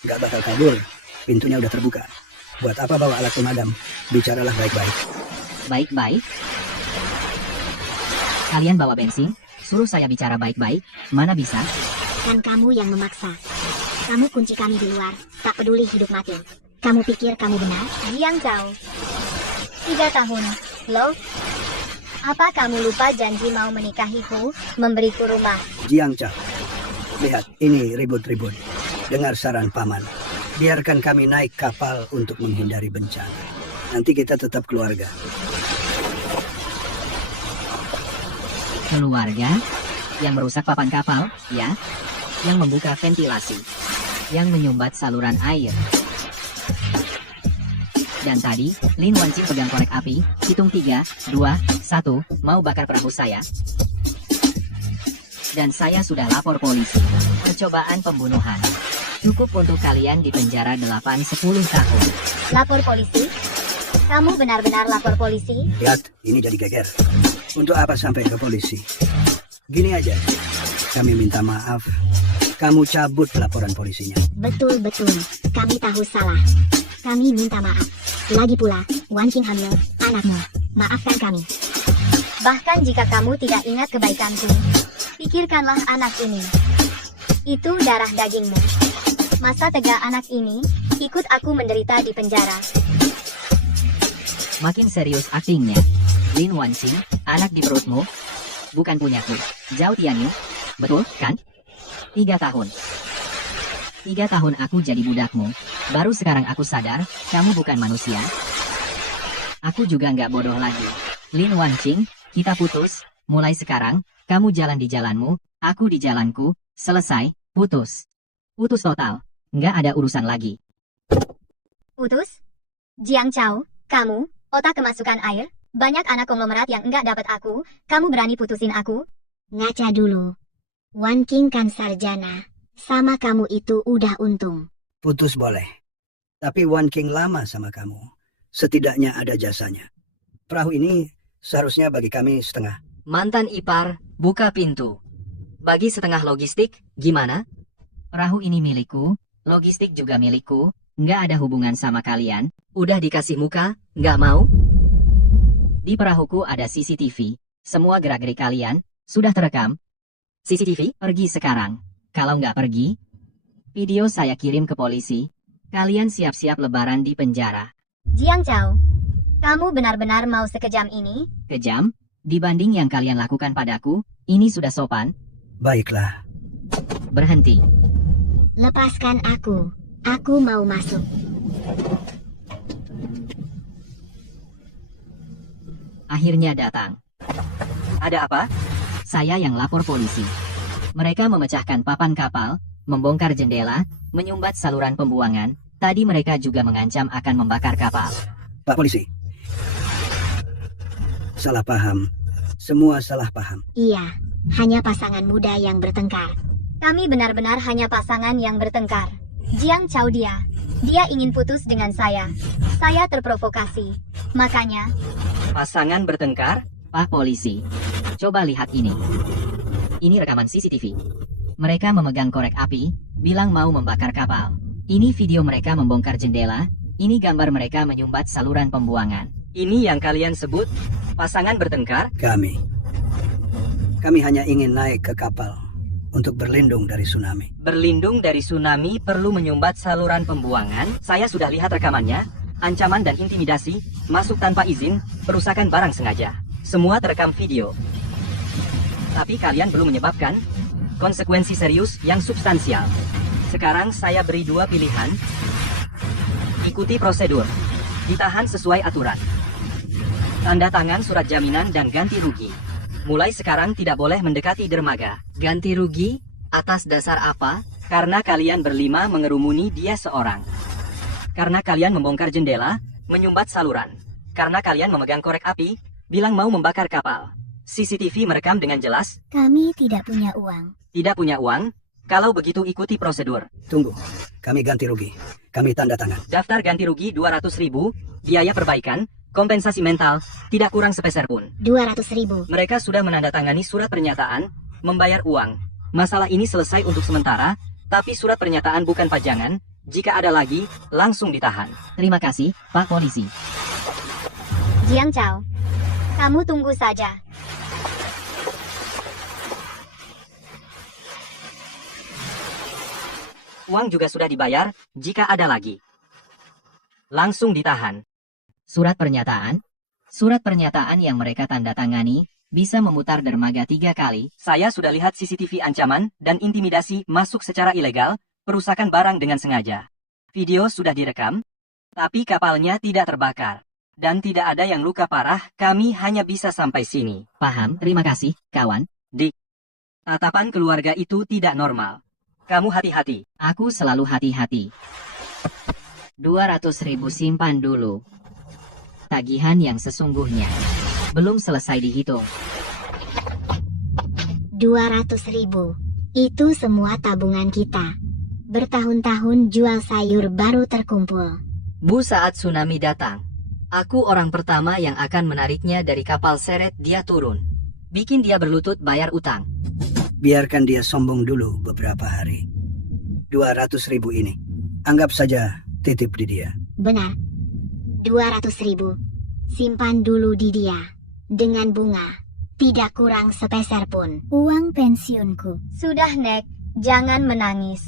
Nggak bakal kabur. Pintunya udah terbuka. Buat apa bawa alat pemadam? Bicaralah baik-baik. Baik-baik. Kalian bawa bensin. Suruh saya bicara baik-baik. Mana bisa? Kan kamu yang memaksa. Kamu kunci kami di luar. Tak peduli hidup mati. Kamu pikir kamu benar? Jiang Chao. 3 tahun. Loh? Apa kamu lupa janji mau menikahiku, memberiku rumah? Jiang Chao. Lihat, ini ribut-ribut. Dengar saran paman. Biarkan kami naik kapal untuk menghindari bencana. Nanti kita tetap keluarga. Keluarga? Yang merusak papan kapal, ya? Yang membuka ventilasi. Yang menyumbat saluran air. Dan tadi, Lin Wanqing pegang korek api, hitung 3, 2, 1, mau bakar perahu saya. Dan saya sudah lapor polisi. Percobaan pembunuhan. Cukup untuk kalian di penjara 8-10 tahun. Lapor polisi? Kamu benar-benar lapor polisi? Lihat, ini jadi geger. Untuk apa sampai ke polisi? Gini aja, kami minta maaf. Kamu cabut laporan polisinya. Betul-betul, kami tahu salah. Kami minta maaf. Lagi pula, Wanqing hamil, anakmu. Maafkan kami. Bahkan jika kamu tidak ingat kebaikanku, pikirkanlah anak ini. Itu darah dagingmu. Masa tega anak ini, ikut aku menderita di penjara. Makin serius aktingnya. Lin Wanqing, anak di perutmu, bukan punyaku. Zhao Tianyu, betul kan? 3 tahun. 3 tahun aku jadi budakmu. Baru sekarang aku sadar, kamu bukan manusia. Aku juga nggak bodoh lagi. Lin Wanqing, kita putus. Mulai sekarang, kamu jalan di jalanmu, aku di jalanku. Selesai, putus. Putus total. Nggak ada urusan lagi. Putus? Jiang Chao, kamu, otak kemasukan air, banyak anak konglomerat yang enggak dapat aku, kamu berani putusin aku? Ngaca dulu. Wanqing kan sarjana. Sama kamu itu udah untung. Putus boleh. Tapi Wanqing lama sama kamu. Setidaknya ada jasanya. Perahu ini seharusnya bagi kami setengah. Mantan ipar, buka pintu. Bagi setengah logistik, gimana? Perahu ini milikku, logistik juga milikku, nggak ada hubungan sama kalian. Udah dikasih muka, nggak mau? Di perahuku ada CCTV. Semua gerak-gerik kalian sudah terekam. CCTV? Pergi sekarang. Kalau nggak pergi, video saya kirim ke polisi. Kalian siap-siap lebaran di penjara. Jiang Chao, kamu benar-benar mau sekejam ini? Kejam? Dibanding yang kalian lakukan padaku, ini sudah sopan. Baiklah. Berhenti. Lepaskan aku. Aku mau masuk. Akhirnya datang. Ada apa? Saya yang lapor polisi. Mereka memecahkan papan kapal, membongkar jendela, menyumbat saluran pembuangan. Tadi mereka juga mengancam akan membakar kapal. Pak polisi. Salah paham. Semua salah paham. Iya, hanya pasangan muda yang bertengkar. Kami benar-benar hanya pasangan yang bertengkar. Jiang Chao dia ingin putus dengan saya. Saya terprovokasi. Makanya, Pasangan bertengkar? Pak polisi, coba lihat ini. Ini rekaman CCTV. Mereka memegang korek api, bilang mau membakar kapal. Ini video mereka membongkar jendela, ini gambar mereka menyumbat saluran pembuangan. Ini yang kalian sebut pasangan bertengkar? Kami hanya ingin naik ke kapal untuk berlindung dari tsunami. Berlindung dari tsunami perlu menyumbat saluran pembuangan. Saya sudah lihat rekamannya. Ancaman dan intimidasi, masuk tanpa izin, perusakan barang sengaja. Semua terekam video. Tapi kalian belum menyebabkan konsekuensi serius yang substansial. Sekarang saya beri 2 pilihan. Ikuti prosedur. Ditahan sesuai aturan. Tanda tangan surat jaminan dan ganti rugi. Mulai sekarang tidak boleh mendekati dermaga. Ganti rugi? Atas dasar apa? Karena kalian berlima mengerumuni dia seorang. Karena kalian membongkar jendela, menyumbat saluran. Karena kalian memegang korek api, bilang mau membakar kapal. CCTV merekam dengan jelas. Kami tidak punya uang. Tidak punya uang? Kalau begitu ikuti prosedur. Tunggu, kami ganti rugi. Kami tanda tangan. Daftar ganti rugi 200.000, biaya perbaikan, kompensasi mental, tidak kurang sepeser pun. 200.000. Mereka sudah menandatangani surat pernyataan, membayar uang. Masalah ini selesai untuk sementara, tapi surat pernyataan bukan pajangan. Jika ada lagi, langsung ditahan. Terima kasih, Pak Polisi. Jiang Chao, kamu tunggu saja. Uang juga sudah dibayar, jika ada lagi. Langsung ditahan. Surat pernyataan? Surat pernyataan yang mereka tanda tangani bisa memutar dermaga 3 kali. Saya sudah lihat CCTV ancaman dan intimidasi masuk secara ilegal, perusakan barang dengan sengaja. Video sudah direkam, tapi kapalnya tidak terbakar. Dan tidak ada yang luka parah, kami hanya bisa sampai sini. Paham, terima kasih, kawan. Tatapan keluarga itu tidak normal. Kamu hati-hati. Aku selalu hati-hati. 200.000 simpan dulu. Tagihan yang sesungguhnya. Belum selesai dihitung. 200.000. Itu semua tabungan kita. Bertahun-tahun jual sayur baru terkumpul. Bu, saat tsunami datang, aku orang pertama yang akan menariknya dari kapal seret dia turun. Bikin dia berlutut bayar utang. Biarkan dia sombong dulu beberapa hari. 200.000 ini, anggap saja titip di dia. Benar. 200.000. Simpan dulu di dia. Dengan bunga. Tidak kurang sepeser pun. Uang pensiunku. Sudah, Nek. Jangan menangis.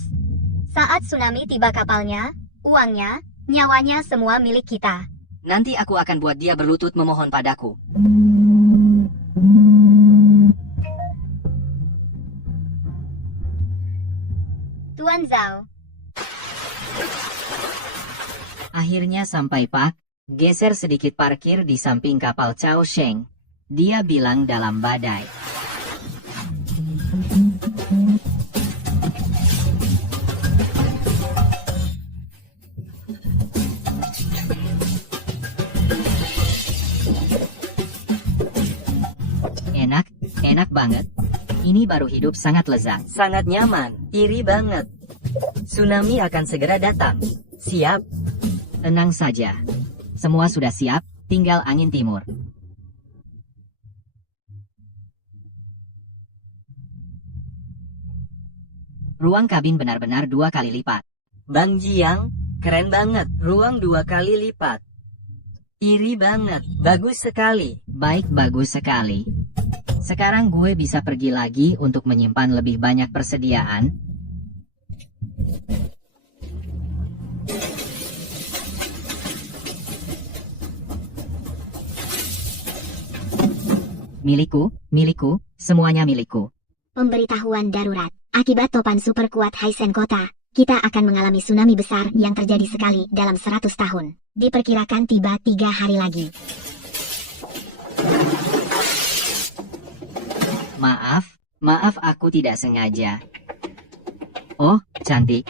Saat tsunami tiba kapalnya, uangnya, nyawanya semua milik kita. Nanti aku akan buat dia berlutut memohon padaku. Tuan Zhao. Akhirnya sampai, Pak. Geser sedikit parkir di samping kapal Chao Sheng. Dia bilang dalam badai. Enak banget. Ini baru hidup sangat lezat. Sangat nyaman, iri banget. Tsunami akan segera datang. Siap? Tenang saja. Semua sudah siap, tinggal angin timur. Ruang kabin benar-benar 2 kali lipat. Bang Jiang, keren banget. Ruang 2 kali lipat. Iri banget. Bagus sekali. Baik, bagus sekali. Sekarang gue bisa pergi lagi untuk menyimpan lebih banyak persediaan. Milikku, semuanya milikku. Pemberitahuan darurat. Akibat topan super kuat Haisen Kota, kita akan mengalami tsunami besar yang terjadi sekali dalam 100 tahun. Diperkirakan tiba 3 hari lagi. Maaf aku tidak sengaja. Oh, cantik.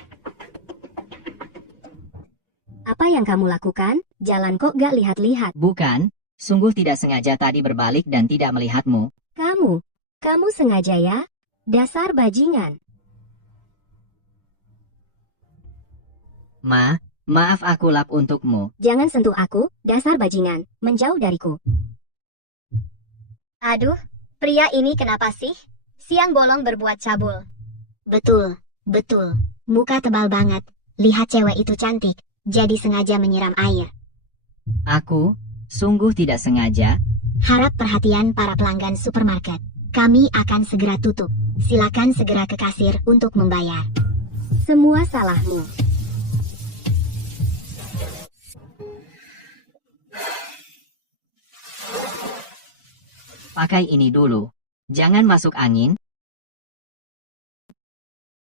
Apa yang kamu lakukan? Jalan kok gak lihat-lihat. Bukan, sungguh tidak sengaja tadi berbalik dan tidak melihatmu. Kamu sengaja ya? Dasar bajingan. Maaf aku lap untukmu. Jangan sentuh aku, dasar bajingan. Menjauh dariku. Aduh, pria ini kenapa sih? Siang bolong berbuat cabul. Betul. Muka tebal banget. Lihat cewek itu cantik. Jadi sengaja menyiram air. Aku, sungguh tidak sengaja. Harap perhatian para pelanggan supermarket. Kami akan segera tutup. Silakan segera ke kasir untuk membayar. Semua salahmu. Pakai ini dulu. Jangan masuk angin.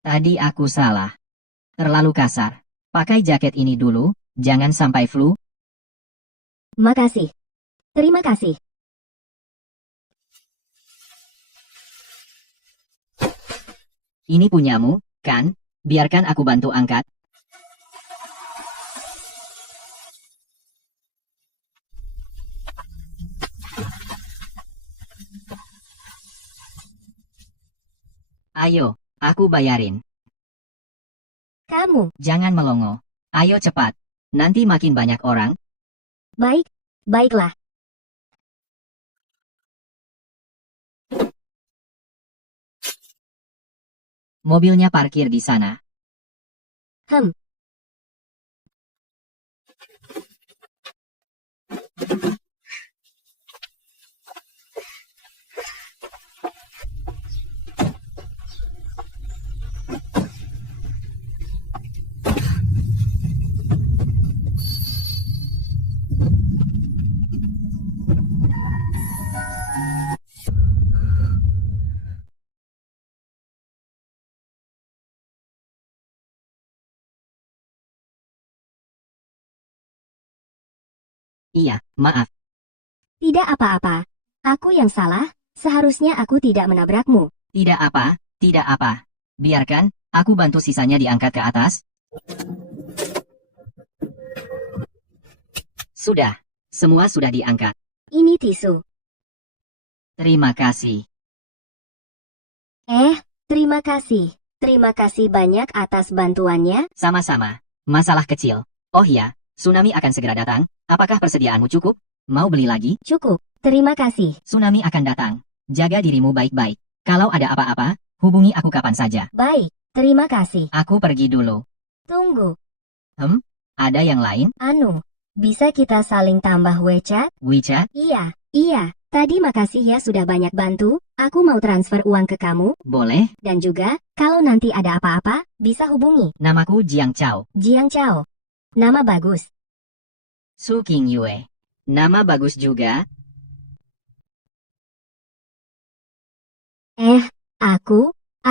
Tadi aku salah. Terlalu kasar. Pakai jaket ini dulu, jangan sampai flu. Makasih. Terima kasih. Ini punyamu, kan? Biarkan aku bantu angkat. Ayo, aku bayarin. Kamu, Jangan melongo. Ayo cepat. Nanti makin banyak orang. baik, baiklah. Mobilnya parkir di sana. Hmm, Iya, maaf. tidak apa-apa. Aku yang salah, seharusnya aku tidak menabrakmu. Tidak apa, tidak apa. Biarkan, aku bantu sisanya diangkat ke atas. Sudah, semua sudah diangkat. Ini tisu. Terima kasih. Terima kasih. Terima kasih banyak atas bantuannya. Sama-sama. Masalah kecil. Oh iya, tsunami akan segera datang. Apakah persediaanmu cukup? Mau beli lagi? Cukup. Terima kasih. Tsunami akan datang. Jaga dirimu baik-baik. Kalau ada apa-apa, hubungi aku kapan saja. Baik, terima kasih. Aku pergi dulu. Tunggu. Ada yang lain? Anu, bisa kita saling tambah WeChat? WeChat? Iya. Tadi makasih ya sudah banyak bantu. Aku mau transfer uang ke kamu. Boleh. Dan juga, kalau nanti ada apa-apa, bisa hubungi. Namaku Jiang Chao. Jiang Chao. Nama bagus. Su King Yue. Nama bagus juga.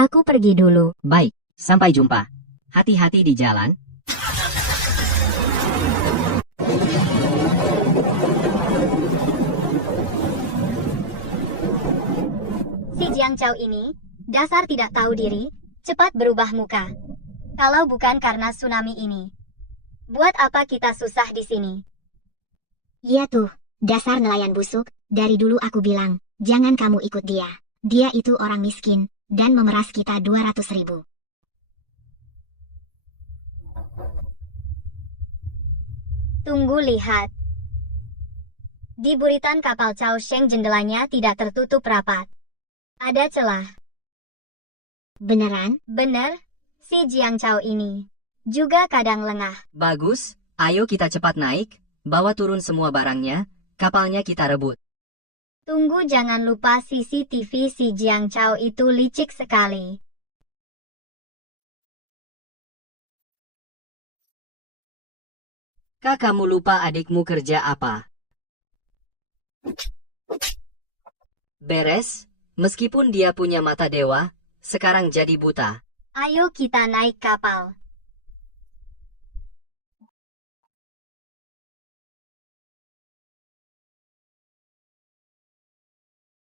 Aku pergi dulu. Baik, sampai jumpa. Hati-hati di jalan. Si Jiang Chao ini, dasar tidak tahu diri, cepat berubah muka. Kalau bukan karena tsunami ini. Buat apa kita susah di sini? Iya tuh, dasar nelayan busuk, dari dulu aku bilang, jangan kamu ikut dia. Dia itu orang miskin, dan memeras kita 200.000. Tunggu lihat. Di buritan kapal Chao Sheng jendelanya tidak tertutup rapat. Ada celah. Beneran? Bener, si Jiang Chao ini. Juga kadang lengah. Bagus, ayo kita cepat naik, bawa turun semua barangnya, kapalnya kita rebut. Tunggu jangan lupa CCTV si Jiang Chao itu licik sekali. Kak, kamu lupa adikmu kerja apa? Beres, meskipun dia punya mata dewa, sekarang jadi buta. Ayo kita naik kapal.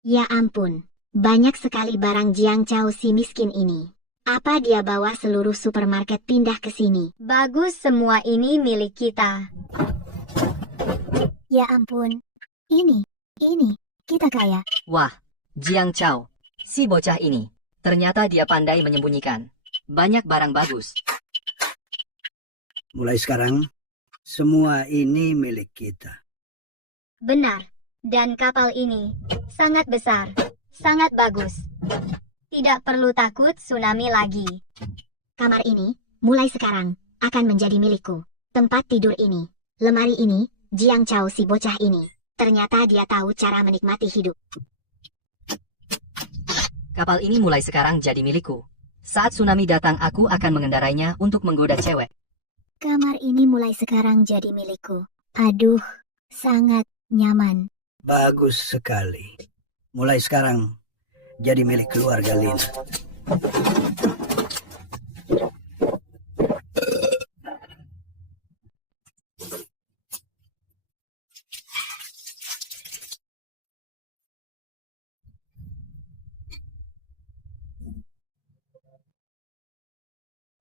Ya ampun, banyak sekali barang Jiang Chao si miskin ini. Apa dia bawa seluruh supermarket pindah ke sini? Bagus, semua ini milik kita. Ya ampun, ini, kita kaya. Wah, Jiang Chao, si bocah ini, ternyata dia pandai menyembunyikan. Banyak barang bagus. Mulai sekarang, semua ini milik kita. Benar. Dan kapal ini sangat besar, sangat bagus. Tidak perlu takut tsunami lagi. Kamar ini, mulai sekarang, akan menjadi milikku. Tempat tidur ini, lemari ini, Jiang Chao si bocah ini. Ternyata dia tahu cara menikmati hidup. Kapal ini mulai sekarang jadi milikku. Saat tsunami datang aku akan mengendarainya untuk menggoda cewek. Kamar ini mulai sekarang jadi milikku. Aduh, sangat nyaman. Bagus sekali. Mulai sekarang, jadi milik keluarga Lin.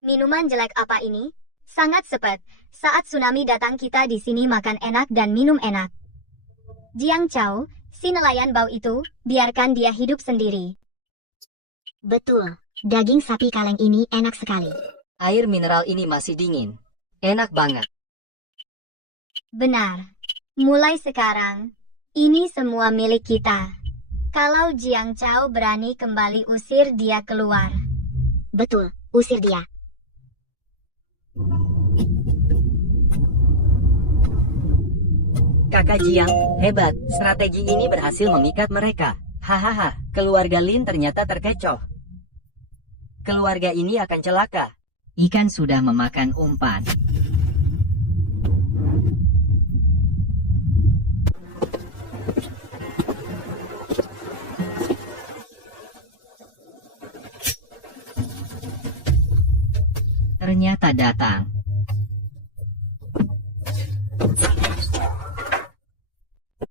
Minuman jelek apa ini? Sangat sepet. Saat tsunami datang kita di sini makan enak dan minum enak. Jiang Chao, si nelayan bau itu, biarkan dia hidup sendiri. Betul, daging sapi kaleng ini enak sekali. Air mineral ini masih dingin. Enak banget. Benar. Mulai sekarang, ini semua milik kita. Kalau Jiang Chao berani kembali usir dia keluar. Betul, usir dia. Kakak Jiang, hebat. Strategi ini berhasil memikat mereka. Hahaha, keluarga Lin ternyata terkecoh. Keluarga ini akan celaka. Ikan sudah memakan umpan. Ternyata datang.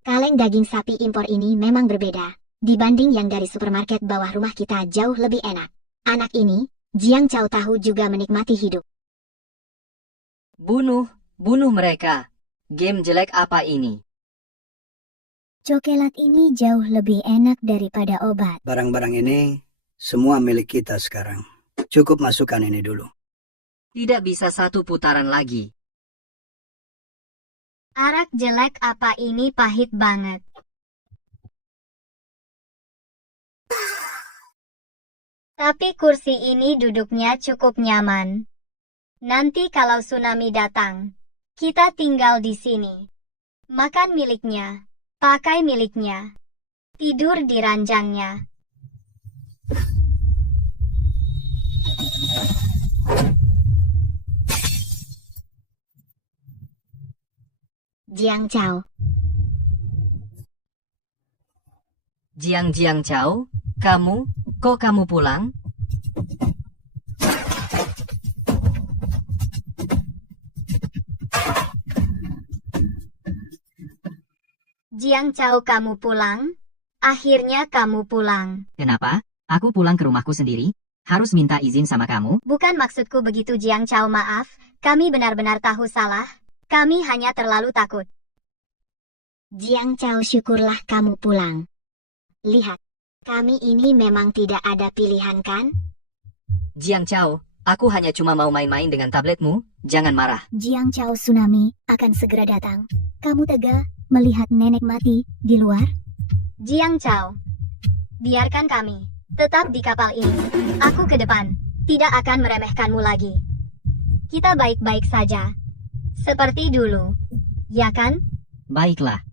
Kaleng daging sapi impor ini memang berbeda. Dibanding yang dari supermarket bawah rumah kita jauh lebih enak. Anak ini, Jiang Chao tahu juga menikmati hidup. Bunuh mereka. Game jelek apa ini? Coklat ini jauh lebih enak daripada obat. Barang-barang ini semua milik kita sekarang. Cukup masukkan ini dulu. Tidak bisa satu putaran lagi. Arak jelek apa ini pahit banget. Tapi kursi ini duduknya cukup nyaman. Nanti kalau tsunami datang, kita tinggal di sini. Makan miliknya, pakai miliknya, tidur di ranjangnya. Jiang Chao. Jiang Chao, kok kamu pulang? Jiang Chao, kamu pulang? Akhirnya kamu pulang. Kenapa? Aku pulang ke rumahku sendiri? Harus minta izin sama kamu? Bukan maksudku begitu Jiang Chao, maaf. Kami benar-benar tahu salah. Kami hanya terlalu takut. Jiang Chao, syukurlah kamu pulang. Lihat, kami ini memang tidak ada pilihan kan? Jiang Chao, aku hanya cuma mau main-main dengan tabletmu. Jangan marah. Jiang Chao, tsunami akan segera datang. Kamu tega melihat nenek mati di luar? Jiang Chao, biarkan kami tetap di kapal ini. Aku ke depan, tidak akan meremehkanmu lagi. Kita baik-baik saja. Seperti dulu, ya kan? Baiklah.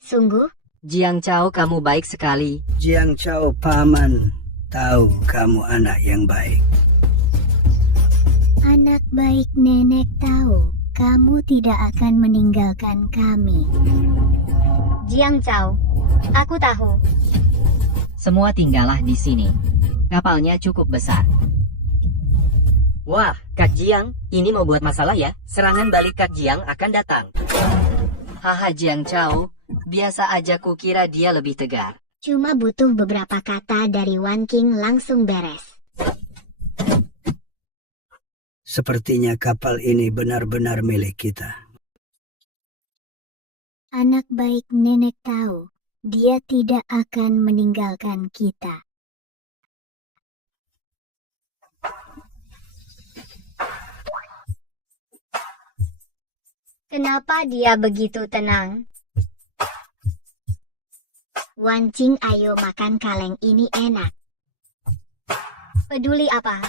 Sungguh? Jiang Chao, kamu baik sekali. Jiang Chao, paman tahu kamu anak yang baik. Anak baik, nenek tahu kamu tidak akan meninggalkan kami. Jiang Chao, aku tahu. Semua tinggallah di sini. Kapalnya cukup besar. Wah, Kak Jiang, ini mau buat masalah ya? Serangan balik Kak Jiang akan datang. Haha, Jiang Chao, biasa aja kukira dia lebih tegar. Cuma butuh beberapa kata dari Wan King langsung beres. Sepertinya kapal ini benar-benar milik kita. Anak baik, nenek tahu dia tidak akan meninggalkan kita. Kenapa dia begitu tenang? Wan Qing, ayo makan kaleng ini enak. Peduli apa?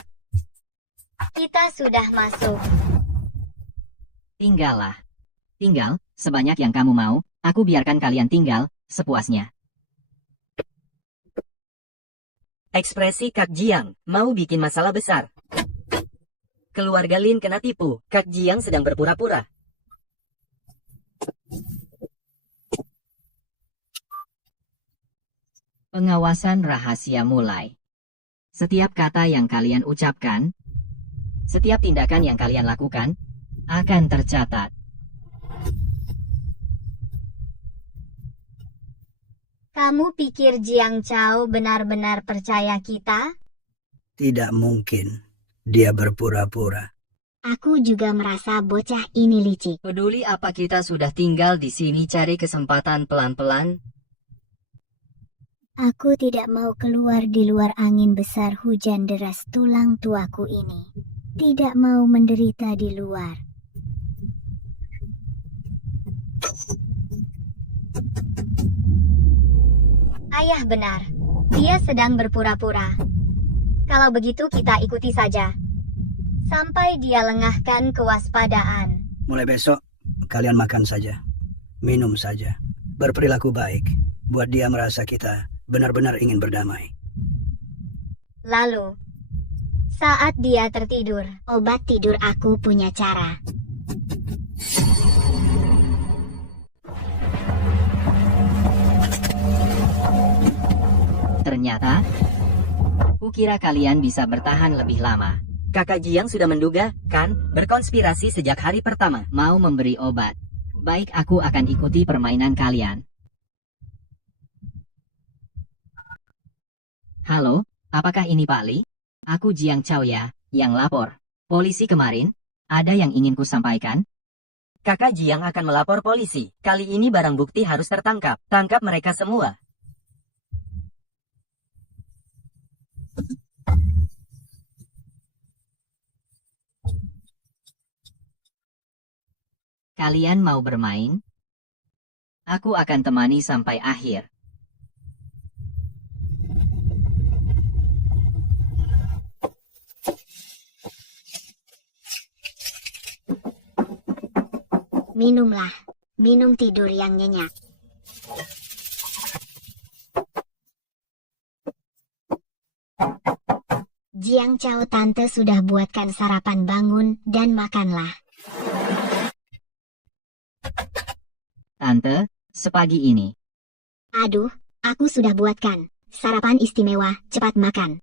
Kita sudah masuk. Tinggallah. Tinggal, sebanyak yang kamu mau, aku biarkan kalian tinggal, sepuasnya. Ekspresi Kak Jiang, mau bikin masalah besar. Keluarga Lin kena tipu, Kak Jiang sedang berpura-pura. Pengawasan rahasia mulai. Setiap kata yang kalian ucapkan, setiap tindakan yang kalian lakukan, akan tercatat. Kamu pikir Jiang Chao benar-benar percaya kita? Tidak mungkin. Dia berpura-pura. Aku juga merasa bocah ini licik. Peduli apa kita sudah tinggal di sini cari kesempatan pelan-pelan? Aku tidak mau keluar di luar angin besar hujan deras tulang tuaku ini. Tidak mau menderita di luar. Ayah benar. Dia sedang berpura-pura. Kalau begitu kita ikuti saja. Sampai dia lengahkan kewaspadaan. Mulai besok, kalian makan saja. Minum saja. Berperilaku baik. Buat dia merasa kita benar-benar ingin berdamai. Lalu, saat dia tertidur, Obat tidur aku punya cara. Ternyata, kukira kalian bisa bertahan lebih lama. Kakak Jiang sudah menduga, kan? Berkonspirasi sejak hari pertama. Mau memberi obat. Baik, aku akan ikuti permainan kalian. Halo, apakah ini Pak Li? Aku Jiang Chao ya, yang lapor. Polisi kemarin, ada yang ingin kusampaikan? Kakak Jiang akan melapor polisi. Kali ini barang bukti harus tertangkap. Tangkap mereka semua. Kalian mau bermain? Aku akan temani sampai akhir. Minumlah. Minum tidur yang nyenyak. Jiang Chao, tante sudah buatkan sarapan, bangun dan makanlah. Tante, sepagi ini. Aduh, aku sudah buatkan. Sarapan istimewa, cepat makan.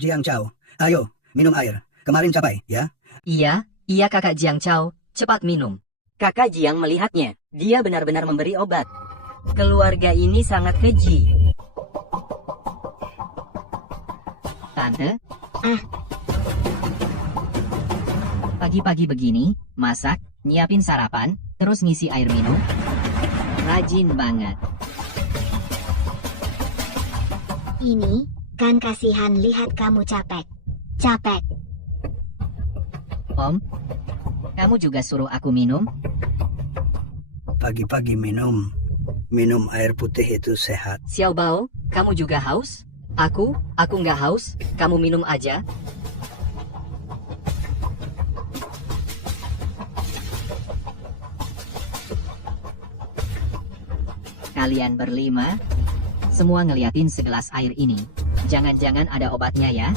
Jiang Chao, ayo, minum air. Kemarin capai, ya? Iya kakak Jiang Chao, cepat minum. Kakak Jiang melihatnya, dia benar-benar memberi obat. Keluarga ini sangat keji. Tante? Ah. Pagi-pagi begini, masak, nyiapin sarapan, terus ngisi air minum. Rajin banget. Ini, kan kasihan lihat kamu capek. Capek. Om, kamu juga suruh aku minum? Pagi-pagi minum. Minum air putih itu sehat. Xiao Bao, kamu juga haus? Aku nggak haus, kamu minum aja. Kalian berlima, semua ngeliatin segelas air ini. Jangan-jangan ada obatnya ya?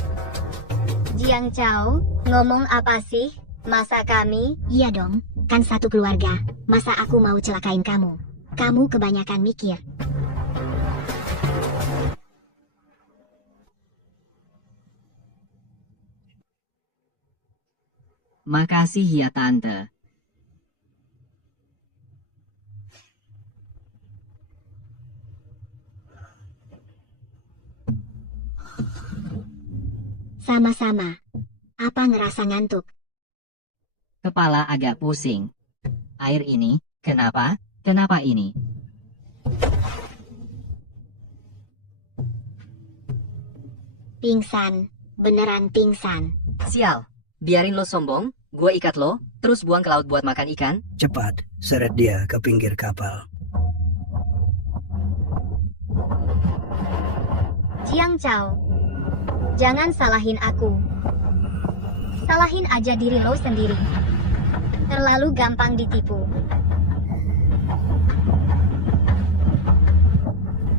Jiang Chao, ngomong apa sih? Masa kami? Iya dong, kan satu keluarga. Masa aku mau celakain kamu? Kamu kebanyakan mikir. Makasih ya Tante. Sama-sama. Apa ngerasa ngantuk? Kepala agak pusing. Air ini, kenapa? Kenapa ini? Pingsan. Beneran pingsan. Sial, biarin lo sombong, gue ikat lo, terus buang ke laut buat makan ikan. Cepat, seret dia ke pinggir kapal. Jiang Chao, jangan salahin aku. Salahin aja diri lo sendiri. Terlalu gampang ditipu.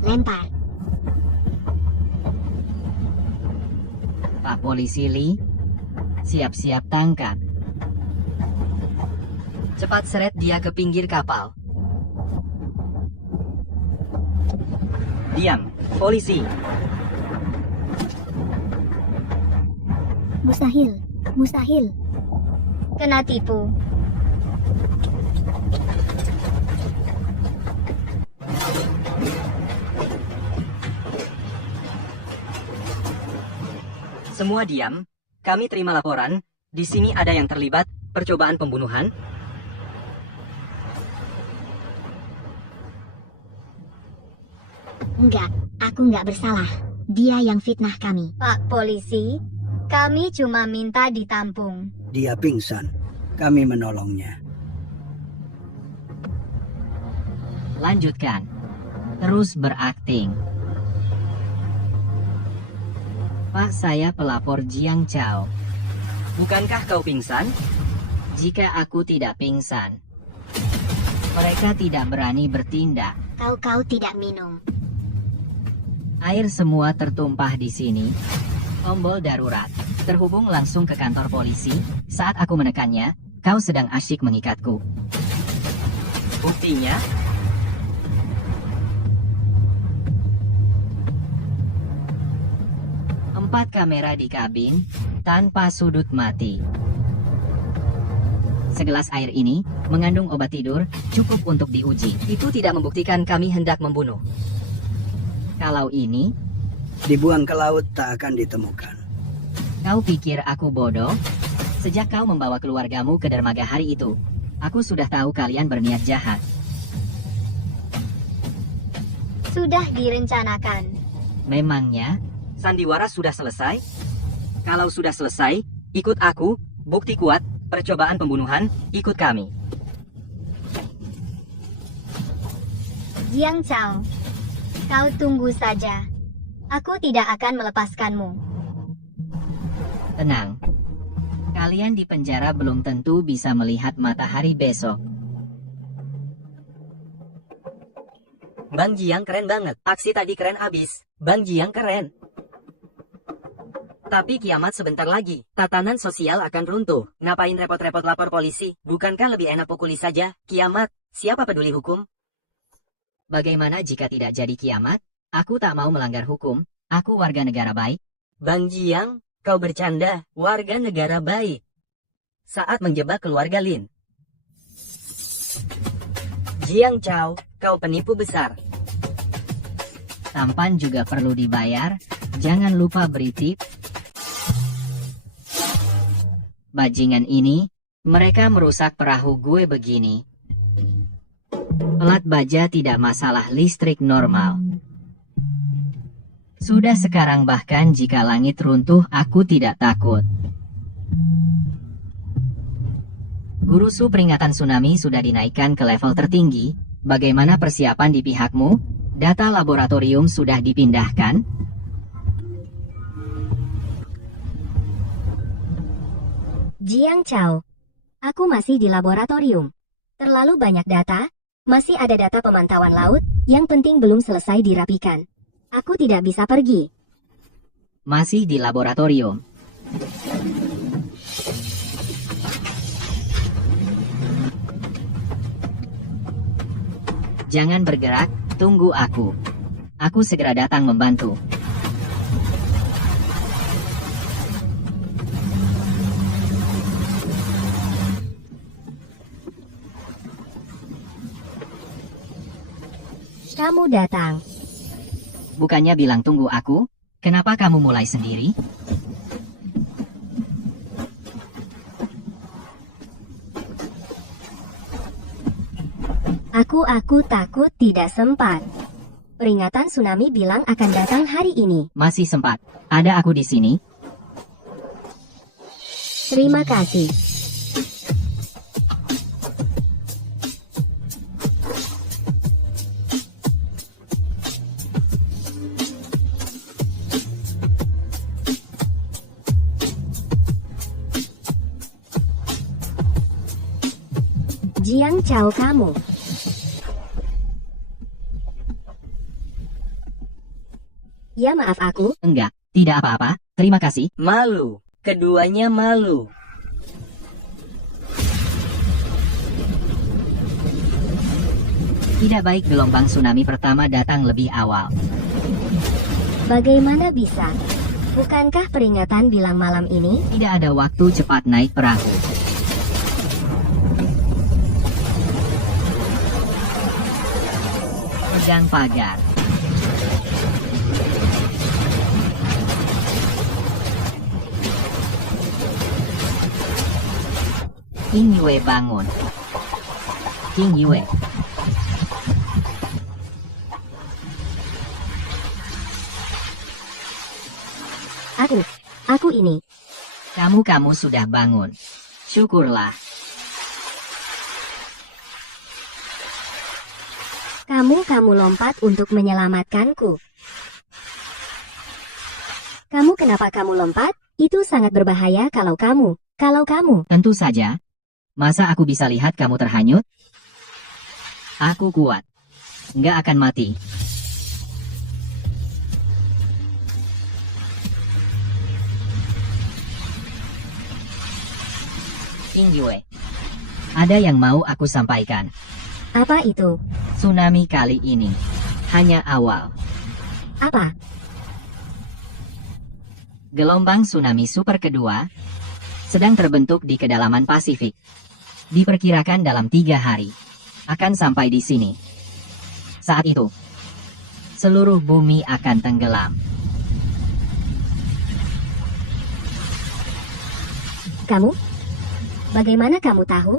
Lempar. Pak Polisi Li, siap-siap tangkap. Cepat seret dia ke pinggir kapal. Diam, polisi. Mustahil. Mustahil. Kena tipu. Semua diam. Kami terima laporan. Di sini ada yang terlibat percobaan pembunuhan. Enggak, aku enggak bersalah. Dia yang fitnah kami. Pak Polisi, kami cuma minta ditampung. Dia pingsan. Kami menolongnya. Lanjutkan. Terus berakting. Pak, saya pelapor Jiang Chao. Bukankah kau pingsan? Jika aku tidak pingsan, mereka tidak berani bertindak. Kau tidak minum. Air semua tertumpah di sini. Tombol darurat. Terhubung langsung ke kantor polisi. Saat aku menekannya, kau sedang asyik mengikatku. Buktinya? Empat kamera di kabin, tanpa sudut mati. Segelas air ini mengandung obat tidur, cukup untuk diuji. Itu tidak membuktikan kami hendak membunuh. Kalau ini, Dibuang ke laut tak akan ditemukan. kau pikir aku bodoh? Sejak kau membawa keluargamu ke dermaga hari itu, aku sudah tahu kalian berniat jahat. Sudah direncanakan. Memangnya, Sandiwara sudah selesai? Kalau sudah selesai, ikut aku. Bukti kuat, percobaan pembunuhan, ikut kami. Jiang Chao, kau tunggu saja. Aku tidak akan melepaskanmu. tenang. Kalian di penjara belum tentu bisa melihat matahari besok. Bang Jiang keren banget. Aksi tadi keren abis. Bang Jiang keren. Tapi kiamat sebentar lagi. Tatanan sosial akan runtuh. Ngapain repot-repot lapor polisi? Bukankah lebih enak pukuli saja? Kiamat. Siapa peduli hukum? Bagaimana jika tidak jadi kiamat? Aku tak mau melanggar hukum. Aku warga negara baik. Bang Jiang, kau bercanda. Warga negara baik. Saat menjebak keluarga Lin. Jiang Chao, kau penipu besar. Tampan juga perlu dibayar. Jangan lupa beri tip. Bajingan ini, mereka merusak perahu gue begini. Pelat baja tidak masalah listrik normal. Sudah sekarang bahkan jika langit runtuh aku tidak takut. Gurusu peringatan tsunami sudah dinaikkan ke level tertinggi. Bagaimana persiapan di pihakmu? Data laboratorium sudah dipindahkan? Jiang Chao, aku masih di laboratorium. Terlalu banyak data, masih ada data pemantauan laut, yang penting belum selesai dirapikan. Aku tidak bisa pergi. Masih di laboratorium. Jangan bergerak, tunggu aku. Aku segera datang membantu. Kamu datang. Bukannya bilang tunggu aku? Kenapa kamu mulai sendiri? Aku takut tidak sempat. Peringatan tsunami bilang akan datang hari ini. Masih sempat. Ada aku di sini. Terima kasih. Jiang Chao kamu. Ya maaf aku. Enggak, tidak apa-apa. Terima kasih. Malu. Keduanya malu. Tidak baik gelombang tsunami pertama datang lebih awal. Bagaimana bisa? Bukankah peringatan bilang malam ini? Tidak ada waktu cepat naik perahu. Pegang pagar. King Yue bangun. King Yue. Aku ini. Kamu sudah bangun. Syukurlah. Kamu lompat untuk menyelamatkanku. Kenapa kamu lompat? Itu sangat berbahaya kalau kamu. Tentu saja. Masa aku bisa lihat kamu terhanyut? Aku kuat. Nggak akan mati. King Yue. Ada yang mau aku sampaikan. Apa itu? Tsunami kali ini hanya awal. Apa? Gelombang tsunami super kedua sedang terbentuk di kedalaman Pasifik. Diperkirakan dalam 3 hari akan sampai di sini. Saat itu, seluruh bumi akan tenggelam. Bagaimana kamu tahu?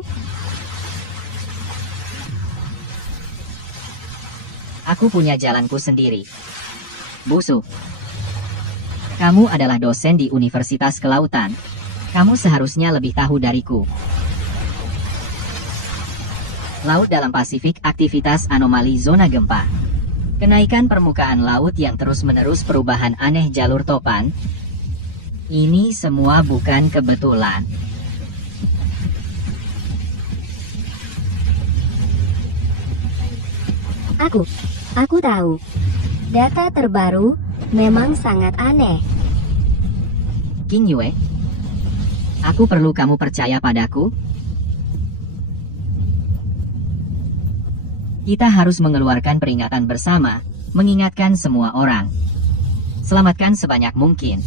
Aku punya jalanku sendiri. Busu. Kamu adalah dosen di Universitas Kelautan. Kamu seharusnya lebih tahu dariku. Laut dalam Pasifik, aktivitas anomali zona gempa. Kenaikan permukaan laut yang terus-menerus, perubahan aneh jalur topan. Ini semua bukan kebetulan. Aku tahu. Data terbaru memang sangat aneh. King Yue, aku perlu kamu percaya padaku. Kita harus mengeluarkan peringatan bersama, mengingatkan semua orang. Selamatkan sebanyak mungkin.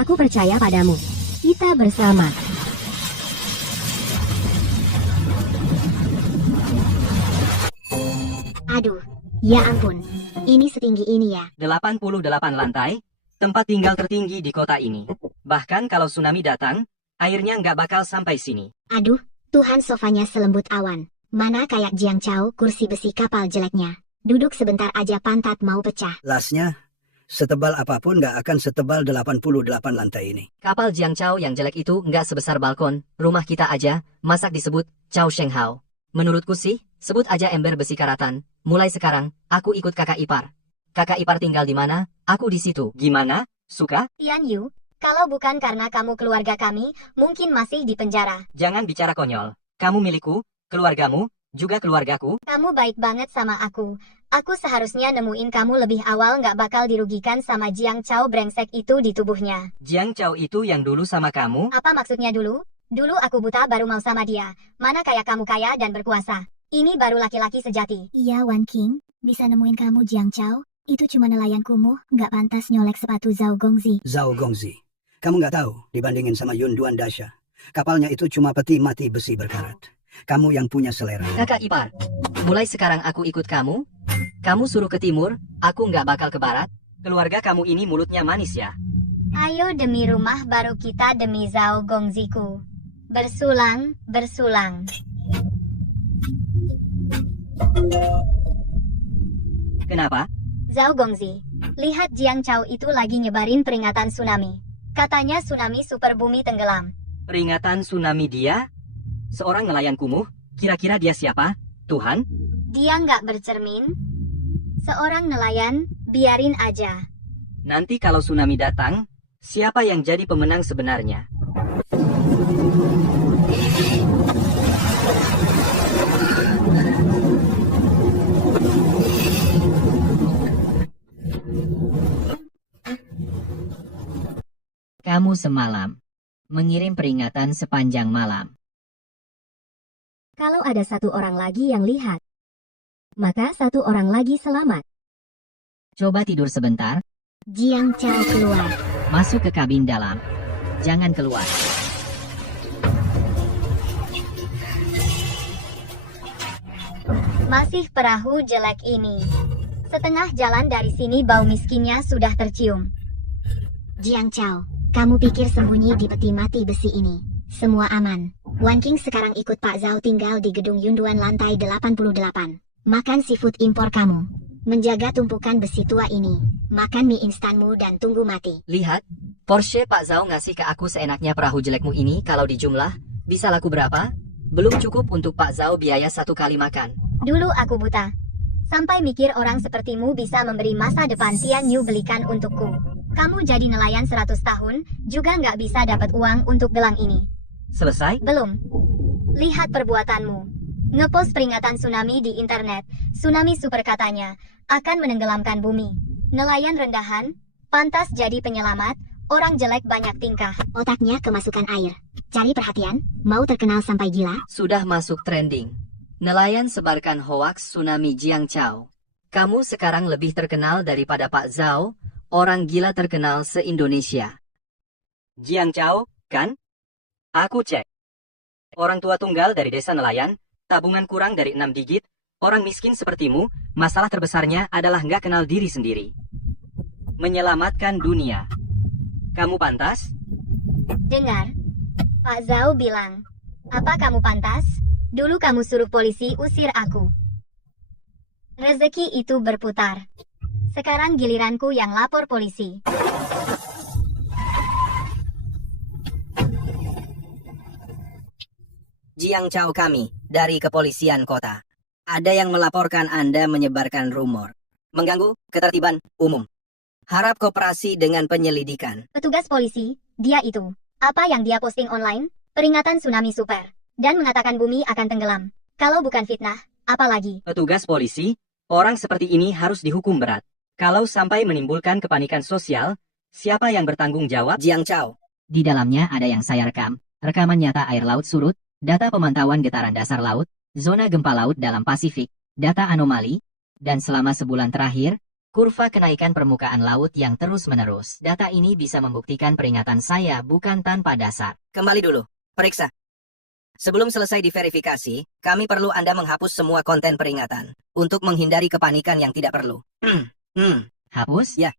Aku percaya padamu. Kita bersama. Aduh, ya ampun. Ini setinggi ini ya. 88 lantai, tempat tinggal tertinggi di kota ini. Bahkan kalau tsunami datang, airnya nggak bakal sampai sini. Aduh, Tuhan, sofanya selembut awan. Mana kayak Jiang Chao, kursi besi kapal jeleknya. Duduk sebentar aja pantat mau pecah. Lasnya, setebal apapun nggak akan setebal 88 lantai ini. Kapal Jiang Chao yang jelek itu nggak sebesar balkon rumah kita aja, masak disebut Chao Sheng Hao. Menurutku sih, sebut aja ember besi karatan. Mulai sekarang, aku ikut kakak ipar. Kakak ipar tinggal di mana? Aku di situ. Gimana? Suka? Tian Yu, kalau bukan karena kamu keluarga kami, mungkin masih di penjara. Jangan bicara konyol. Kamu milikku, keluargamu, juga keluargaku. Kamu baik banget sama aku. Aku seharusnya nemuin kamu lebih awal, nggak bakal dirugikan sama Jiang Chao brengsek itu di tubuhnya. Jiang Chao itu yang dulu sama kamu? Apa maksudnya dulu? Dulu aku buta baru mau sama dia. Mana kayak kamu kaya dan berkuasa. Ini baru laki-laki sejati. Iya, Wan King. Bisa nemuin kamu Jiang Chao. Itu cuma nelayan kumuh, nggak pantas nyolek sepatu Zhao Gongzi. Zhao Gongzi. Kamu nggak tahu, dibandingin sama Yun Duan Dasha. Kapalnya itu cuma peti mati besi berkarat. Kamu yang punya selera. Kakak ipar, mulai sekarang aku ikut kamu. Kamu suruh ke timur, aku nggak bakal ke barat. Keluarga kamu ini mulutnya manis ya. Ayo demi rumah baru kita, demi Zhao Gongziku. Bersulang. Kenapa? Zhao Gongzi, lihat Jiang Chao itu lagi nyebarin peringatan tsunami. Katanya tsunami super bumi tenggelam. Peringatan tsunami dia? Seorang nelayan kumuh? Kira-kira dia siapa? Tuhan? Dia nggak bercermin. Seorang nelayan, biarin aja. Nanti kalau tsunami datang, siapa yang jadi pemenang sebenarnya? Kamu semalam mengirim peringatan sepanjang malam. Kalau ada satu orang lagi yang lihat, maka satu orang lagi selamat. Coba tidur sebentar, Jiang Chao keluar. masuk ke kabin dalam. Jangan keluar. Masih perahu jelek ini. Setengah jalan dari sini bau miskinnya sudah tercium. Jiang Chao, Kamu pikir sembunyi di peti mati besi ini? Semua aman. Wan King sekarang ikut Pak Zhao tinggal di gedung Yunduan lantai 88. Makan seafood impor kamu. Menjaga tumpukan besi tua ini. Makan mie instanmu dan tunggu mati. Lihat, Porsche Pak Zhao ngasih ke aku seenaknya perahu jelekmu ini kalau dijumlah, bisa laku berapa? Belum cukup untuk Pak Zhao biaya 1 kali makan. Dulu aku buta. Sampai mikir orang sepertimu bisa memberi masa depan Tian Yu belikan untukku. Kamu jadi nelayan 100 tahun, juga nggak bisa dapat uang untuk gelang ini. Selesai? Belum. Lihat perbuatanmu. Ngepost peringatan tsunami di internet, tsunami super katanya, akan menenggelamkan bumi. Nelayan rendahan, pantas jadi penyelamat, orang jelek banyak tingkah. Otaknya kemasukan air. Cari perhatian, mau terkenal sampai gila? Sudah masuk trending. Nelayan sebarkan hoaks tsunami Jiangchao. Kamu sekarang lebih terkenal daripada Pak Zhao, orang gila terkenal se-Indonesia. Jiangchao, kan? Aku cek. Orang tua tunggal dari desa nelayan, tabungan kurang dari 6 digit, orang miskin sepertimu, masalah terbesarnya adalah nggak kenal diri sendiri. Menyelamatkan dunia. Kamu pantas? Dengar, Pak Zhao bilang, apa kamu pantas? Dulu kamu suruh polisi usir aku. Rezeki itu berputar. Sekarang giliranku yang lapor polisi. Jiangchao kami, dari kepolisian kota. Ada yang melaporkan Anda menyebarkan rumor. Mengganggu ketertiban umum. Harap kooperasi dengan penyelidikan. Petugas polisi, dia itu. Apa yang dia posting online? Peringatan tsunami super. Dan mengatakan bumi akan tenggelam. Kalau bukan fitnah, apa lagi? Petugas polisi, orang seperti ini harus dihukum berat. Kalau sampai menimbulkan kepanikan sosial, siapa yang bertanggung jawab? Jiangchao, Di dalamnya ada yang saya rekam, rekaman nyata air laut surut, data pemantauan getaran dasar laut, zona gempa laut dalam Pasifik, data anomali, dan selama sebulan terakhir, kurva kenaikan permukaan laut yang terus-menerus. Data ini bisa membuktikan peringatan saya bukan tanpa dasar. kembali dulu. Periksa. Sebelum selesai diverifikasi, kami perlu Anda menghapus semua konten peringatan, untuk menghindari kepanikan yang tidak perlu. Hapus? Ya.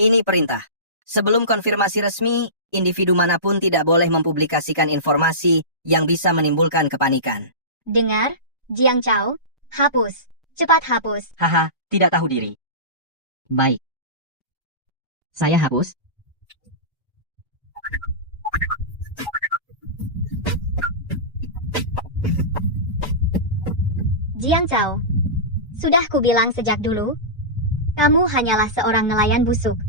Ini perintah. Sebelum konfirmasi resmi, individu manapun tidak boleh mempublikasikan informasi yang bisa menimbulkan kepanikan. Dengar, Jiangchao, hapus. Cepat hapus. Haha, tidak tahu diri. Baik. Saya hapus. Jiangchao, sudah kubilang sejak dulu, kamu hanyalah seorang nelayan busuk.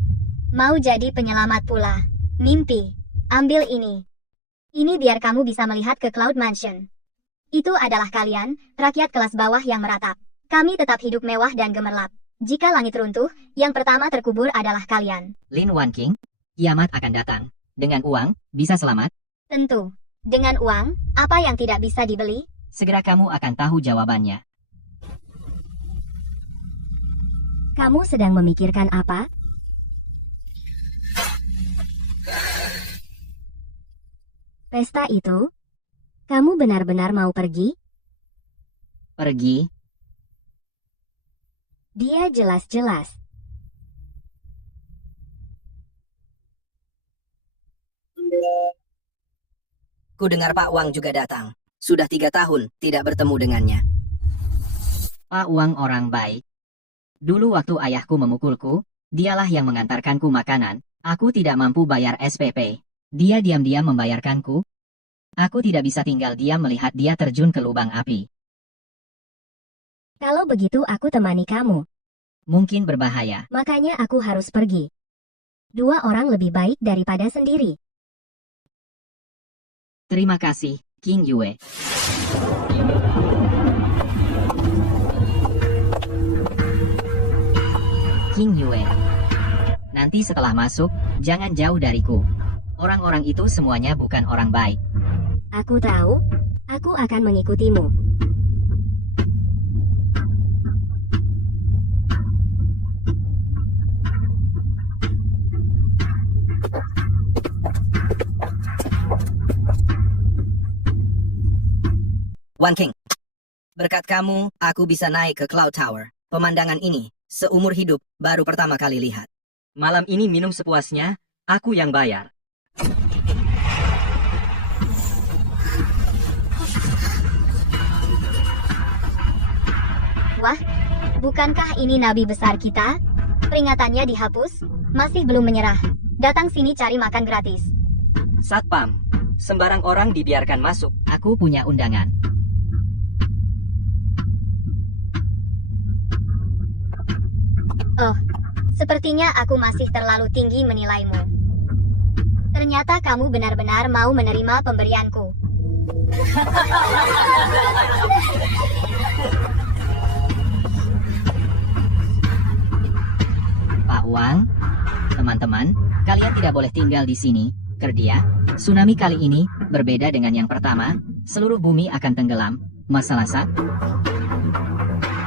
Mau jadi penyelamat pula. Mimpi. Ambil ini. Ini biar kamu bisa melihat ke Cloud Mansion. Itu adalah kalian, rakyat kelas bawah yang meratap. Kami tetap hidup mewah dan gemerlap. Jika langit runtuh, yang pertama terkubur adalah kalian. Lin Wan King, kiamat akan datang. Dengan uang, bisa selamat. Tentu. Dengan uang, apa yang tidak bisa dibeli? Segera kamu akan tahu jawabannya. Kamu sedang memikirkan apa? Pesta itu? Kamu benar-benar mau pergi? Pergi. Dia jelas-jelas. Ku dengar Pak Wang juga datang. Sudah 3 tahun tidak bertemu dengannya. Pak Wang orang baik. Dulu waktu ayahku memukulku, dialah yang mengantarkanku makanan. Aku tidak mampu bayar SPP. Dia diam-diam membayarkanku. Aku tidak bisa tinggal diam melihat dia terjun ke lubang api. Kalau begitu aku temani kamu. Mungkin berbahaya. Makanya aku harus pergi. 2 orang lebih baik daripada sendiri. Terima kasih, King Yue. King Yue. Nanti setelah masuk, jangan jauh dariku. Orang-orang itu semuanya bukan orang baik. Aku tahu. Aku akan mengikutimu. Wan King. Berkat kamu, aku bisa naik ke Cloud Tower. Pemandangan ini, seumur hidup, baru pertama kali lihat. Malam ini minum sepuasnya, aku yang bayar. Wah, bukankah ini nabi besar kita? Peringatannya dihapus, masih belum menyerah. Datang sini cari makan gratis. Satpam, sembarang orang dibiarkan masuk. Aku punya undangan. Oh, sepertinya aku masih terlalu tinggi menilaimu. Ternyata kamu benar-benar mau menerima pemberianku. Pak Wang, teman-teman, kalian tidak boleh tinggal di sini. Kerdia, tsunami kali ini berbeda dengan yang pertama. Seluruh bumi akan tenggelam. Masalah Sat,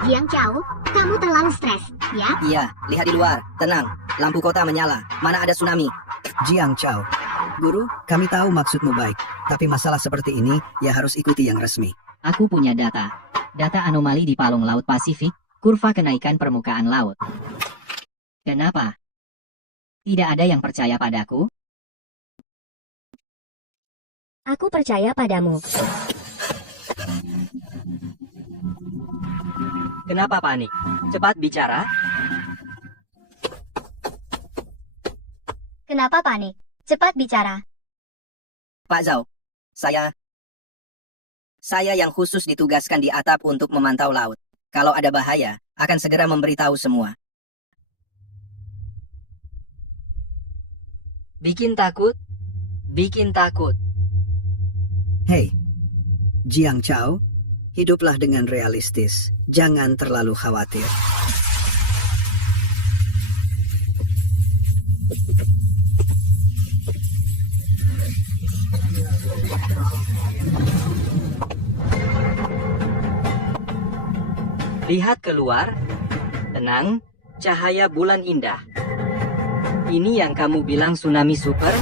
Jiang Chao, kamu terlalu stres, ya? Iya, lihat di luar. Tenang, lampu kota menyala. Mana ada tsunami? Jiang Chao. Guru, kami tahu maksudmu baik, tapi masalah seperti ini ya harus ikuti yang resmi. aku punya data. Data anomali di palung Laut Pasifik, kurva kenaikan permukaan laut. Kenapa? Tidak ada yang percaya padaku? Aku percaya padamu. Kenapa panik? Cepat bicara. Kenapa panik? Cepat bicara. Pak Zhao, saya yang khusus ditugaskan di atap untuk memantau laut. Kalau ada bahaya, akan segera memberitahu semua. Bikin takut? Bikin takut. Hei, Jiang Chao, hiduplah dengan realistis. Jangan terlalu khawatir. Lihat keluar. Tenang, cahaya bulan indah. Ini yang kamu bilang tsunami super?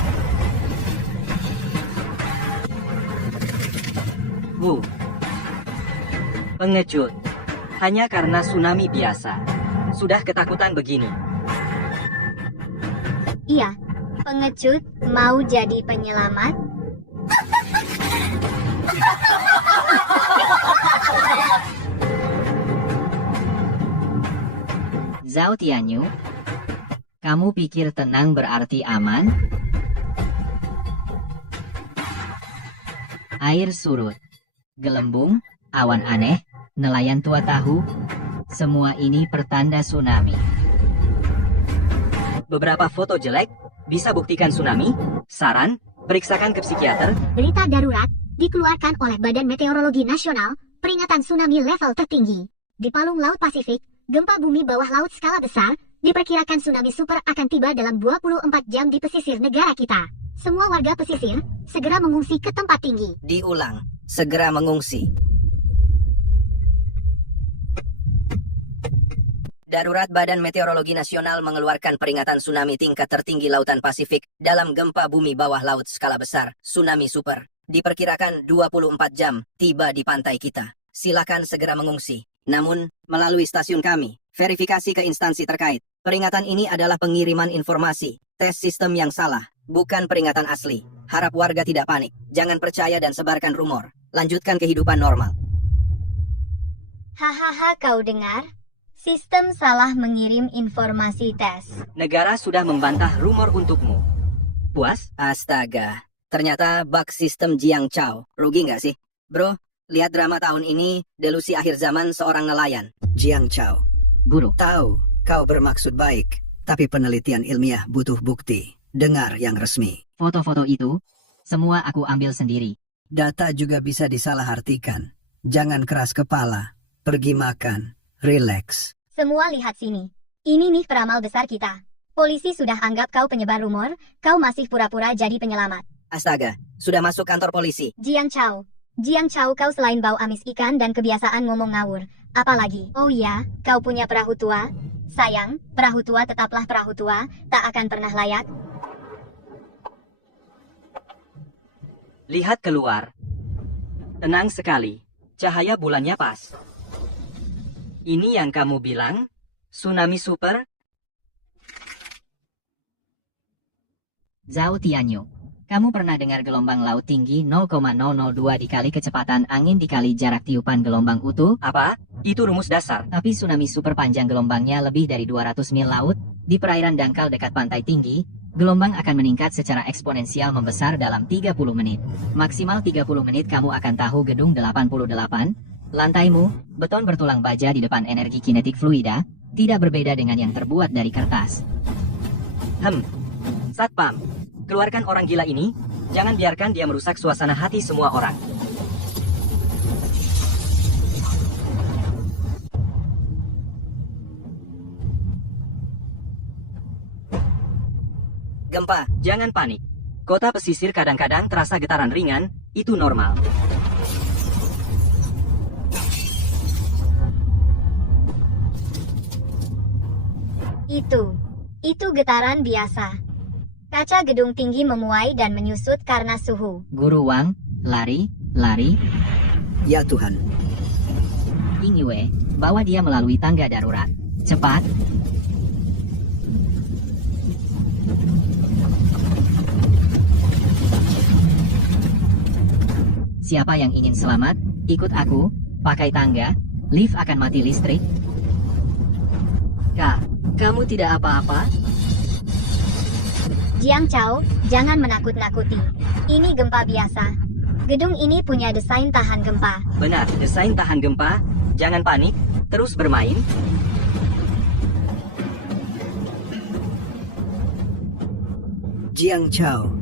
Pengecut. Hanya karena tsunami biasa. Sudah ketakutan begini. Iya, pengecut mau jadi penyelamat. Zhao Tianyu, kamu pikir tenang berarti aman? Air surut, gelembung, awan aneh, nelayan tua tahu, semua ini pertanda tsunami. Beberapa foto jelek, bisa buktikan tsunami? Saran, periksakan ke psikiater. Berita darurat dikeluarkan oleh Badan Meteorologi Nasional, peringatan tsunami level tertinggi. Di palung Laut Pasifik, gempa bumi bawah laut skala besar, diperkirakan tsunami super akan tiba dalam 24 jam di pesisir negara kita. Semua warga pesisir, segera mengungsi ke tempat tinggi. Diulang, segera mengungsi. Darurat Badan Meteorologi Nasional mengeluarkan peringatan tsunami tingkat tertinggi Lautan Pasifik dalam gempa bumi bawah laut skala besar, tsunami super. Diperkirakan 24 jam tiba di pantai kita. Silakan segera mengungsi. Namun, melalui stasiun kami, verifikasi ke instansi terkait. Peringatan ini adalah pengiriman informasi, tes sistem yang salah, bukan peringatan asli. Harap warga tidak panik. Jangan percaya dan sebarkan rumor. Lanjutkan kehidupan normal. Hahaha, kau dengar? Sistem salah mengirim informasi tes. Negara sudah membantah rumor untukmu. Puas? Astaga. Ternyata bug sistem Jiang Chao. Rugi nggak sih? Bro, lihat drama tahun ini, delusi akhir zaman seorang nelayan. Jiang Chao, Guru, tahu kau bermaksud baik, tapi penelitian ilmiah butuh bukti. Dengar yang resmi. foto-foto itu, semua aku ambil sendiri. Data juga bisa disalahartikan. Jangan keras kepala. Pergi makan. Relax. Semua lihat sini. Ini nih peramal besar kita. Polisi sudah anggap kau penyebar rumor, kau masih pura-pura jadi penyelamat. Astaga, sudah masuk kantor polisi. Jiang Chao. Jiang Chao, kau selain bau amis ikan dan kebiasaan ngomong ngawur. Apalagi, oh iya, kau punya perahu tua. Sayang, perahu tua tetaplah perahu tua, tak akan pernah layak. Lihat keluar. Tenang sekali. Cahaya bulannya pas. Ini yang kamu bilang? Tsunami super? Zhao Tianyu, kamu pernah dengar gelombang laut tinggi 0,002 dikali kecepatan angin dikali jarak tiupan gelombang utuh? Apa? Itu rumus dasar. Tapi tsunami super panjang gelombangnya lebih dari 200 mil laut, di perairan dangkal dekat pantai tinggi, gelombang akan meningkat secara eksponensial membesar dalam 30 menit. Maksimal 30 menit kamu akan tahu gedung 88, lantaimu, beton bertulang baja di depan energi kinetik fluida, tidak berbeda dengan yang terbuat dari kertas. Satpam, keluarkan orang gila ini, jangan biarkan dia merusak suasana hati semua orang. Gempa, jangan panik. Kota pesisir kadang-kadang terasa getaran ringan, itu normal. Itu getaran biasa. Kaca gedung tinggi memuai dan menyusut karena suhu. Guru Wang, lari. Ya Tuhan, Ying Yue, bawa dia melalui tangga darurat. Cepat. Siapa yang ingin selamat, ikut aku, pakai tangga, lift akan mati listrik. Kak, kamu tidak apa-apa? Jiang Chao, jangan menakut-nakuti. Ini gempa biasa. Gedung ini punya desain tahan gempa. Benar, desain tahan gempa, jangan panik, terus bermain. Jiang Chao,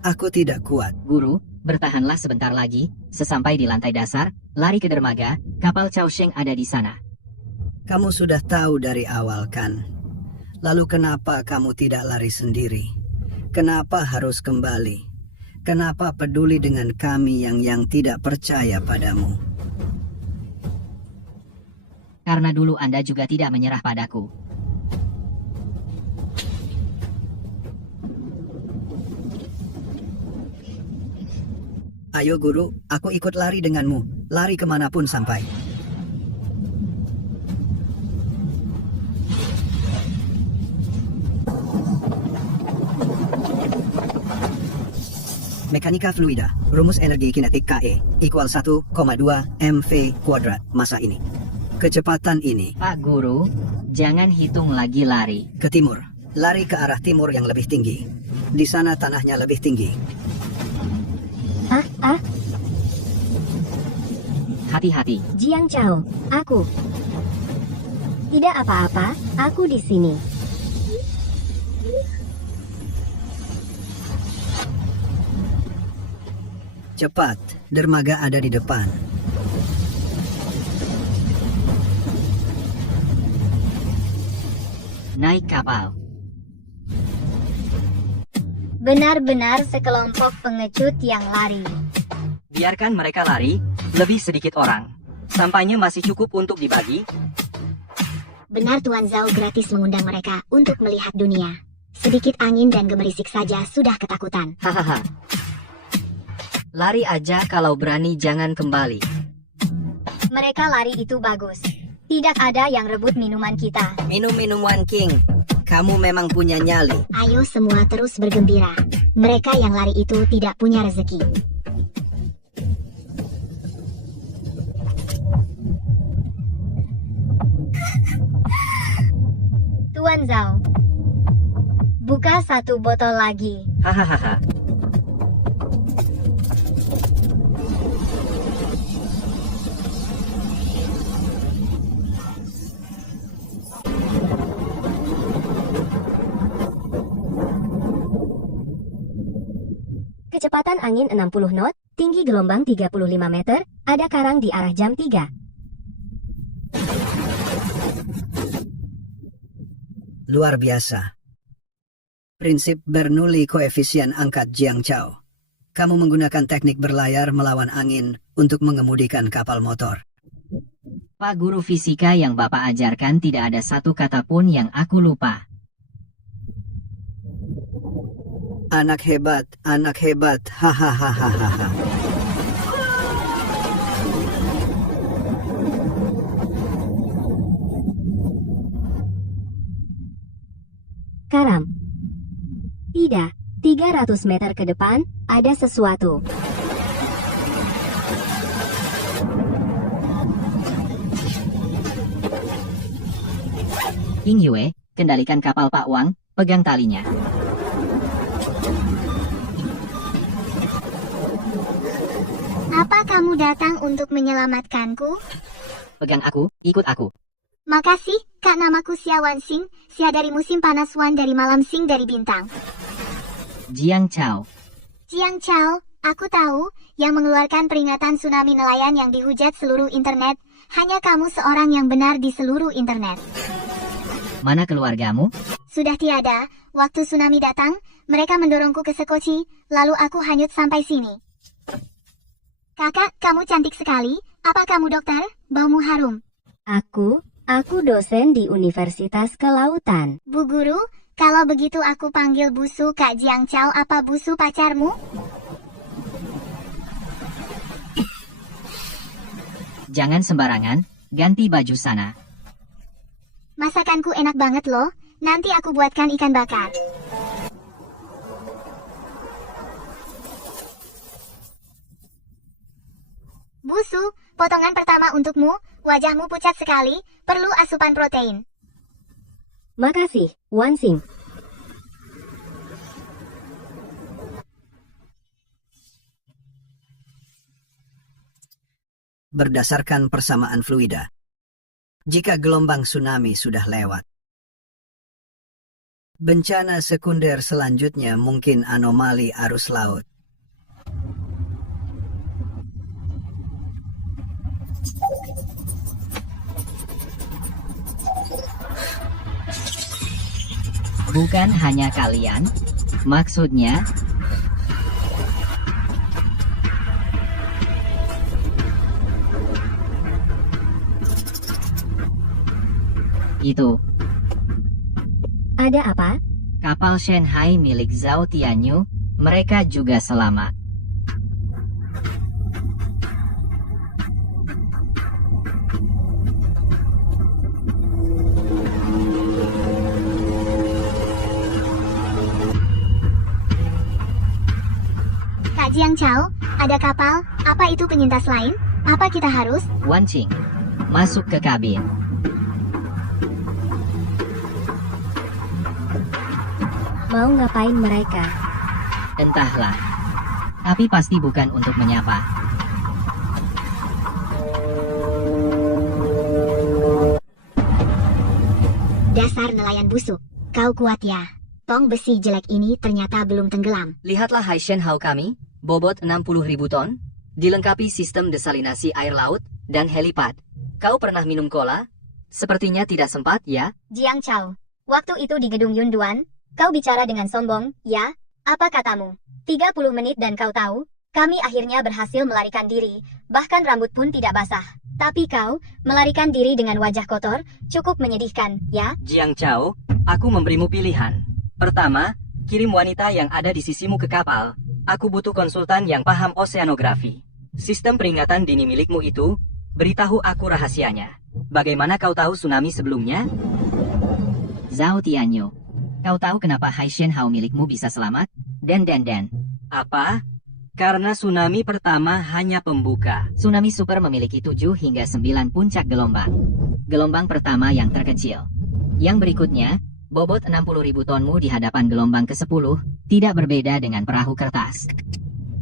aku tidak kuat. Guru, bertahanlah sebentar lagi, sesampai di lantai dasar, lari ke dermaga, kapal Chao Sheng ada di sana. Kamu sudah tahu dari awal kan? Lalu kenapa kamu tidak lari sendiri? Kenapa harus kembali? Kenapa peduli dengan kami yang tidak percaya padamu? Karena dulu Anda juga tidak menyerah padaku. Ayo guru, aku ikut lari denganmu. Lari kemanapun sampai. Mekanika fluida, rumus energi kinetik KE, equal 1,2 mv kuadrat masa ini. Kecepatan ini, Pak Guru, jangan hitung lagi lari. ke timur. Lari ke arah timur yang lebih tinggi. Di sana tanahnya lebih tinggi. Hati-hati. Jiang Chao, aku. Tidak apa-apa, aku di sini. Cepat, dermaga ada di depan. Naik kapal. Benar-benar sekelompok pengecut yang lari. Biarkan mereka lari, lebih sedikit orang. Sampainya masih cukup untuk dibagi. Benar Tuan Zhao gratis mengundang mereka untuk melihat dunia. Sedikit angin dan gemerisik saja sudah ketakutan. Hahaha. Lari aja kalau berani, jangan kembali. Mereka lari itu bagus. Tidak ada yang rebut minuman kita. Minum One King. Kamu memang punya nyali. Ayo semua terus bergembira. Mereka yang lari itu tidak punya rezeki. Tuan Zhao, buka satu botol lagi. Hahaha. Kecepatan angin 60 knot, tinggi gelombang 35 meter, ada karang di arah jam 3. Luar biasa. Prinsip Bernoulli koefisien angkat Jiang Chao. Kamu menggunakan teknik berlayar melawan angin untuk mengemudikan kapal motor. Pak Guru fisika yang Bapak ajarkan tidak ada satu kata pun yang aku lupa. Anak hebat, hahaha. Karam. Tidak, 300 meter ke depan, ada sesuatu. King Yue, kendalikan kapal Pak Wang, pegang talinya. Apa kamu datang untuk menyelamatkanku? Pegang aku, ikut aku. Makasih, Kak, namaku Xia Wan Xing, Xia dari musim panas, Wan dari malam, Xing dari bintang. Jiang Chao. Jiang Chao, aku tahu, yang mengeluarkan peringatan tsunami nelayan yang dihujat seluruh internet, hanya kamu seorang yang benar di seluruh internet. Mana keluargamu? Sudah tiada, waktu tsunami datang, mereka mendorongku ke sekoci, lalu aku hanyut sampai sini. Kakak, kamu cantik sekali, apa kamu dokter? Baumu harum. Aku dosen di Universitas Kelautan. Bu Guru, kalau begitu aku panggil Busu Kak Jiang Chao, apa Busu pacarmu? Jangan sembarangan, ganti baju sana. Masakanku enak banget loh, nanti aku buatkan ikan bakar. Busu, potongan pertama untukmu, wajahmu pucat sekali, perlu asupan protein. Makasih, Wan Xing. Berdasarkan persamaan fluida, jika gelombang tsunami sudah lewat, bencana sekunder selanjutnya mungkin anomali arus laut. Bukan hanya kalian, maksudnya itu. Ada apa? Kapal Shanghai milik Zhao Tianyu, mereka juga selamat. Kak Jiang Chao, ada kapal, apa itu penyintas lain? Apa kita harus? Wan Qing, masuk ke kabin. Mau ngapain mereka? Entahlah. Tapi pasti bukan untuk menyapa. Dasar nelayan busuk, kau kuat ya. Tong besi jelek ini ternyata belum tenggelam. Lihatlah Haishen Hao kami, bobot 60.000 ton, dilengkapi sistem desalinasi air laut dan helipad. Kau pernah minum cola? Sepertinya tidak sempat, ya? Jiang Chao, waktu itu di gedung Yunduan, kau bicara dengan sombong, ya? Apa katamu? 30 menit dan kau tahu, kami akhirnya berhasil melarikan diri, bahkan rambut pun tidak basah. Tapi kau, melarikan diri dengan wajah kotor, cukup menyedihkan, ya? Jiang Chao, aku memberimu pilihan. Pertama, kirim wanita yang ada di sisimu ke kapal. Aku butuh konsultan yang paham oseanografi. Sistem peringatan dini milikmu itu, beritahu aku rahasianya. Bagaimana kau tahu tsunami sebelumnya? Zhao Tianyu, kau tahu kenapa Haishen Hao milikmu bisa selamat? Dan. Apa? Karena tsunami pertama hanya pembuka. Tsunami super memiliki 7 hingga 9 puncak gelombang. Gelombang pertama yang terkecil. Yang berikutnya, bobot 60.000 tonmu di hadapan gelombang ke-10, tidak berbeda dengan perahu kertas.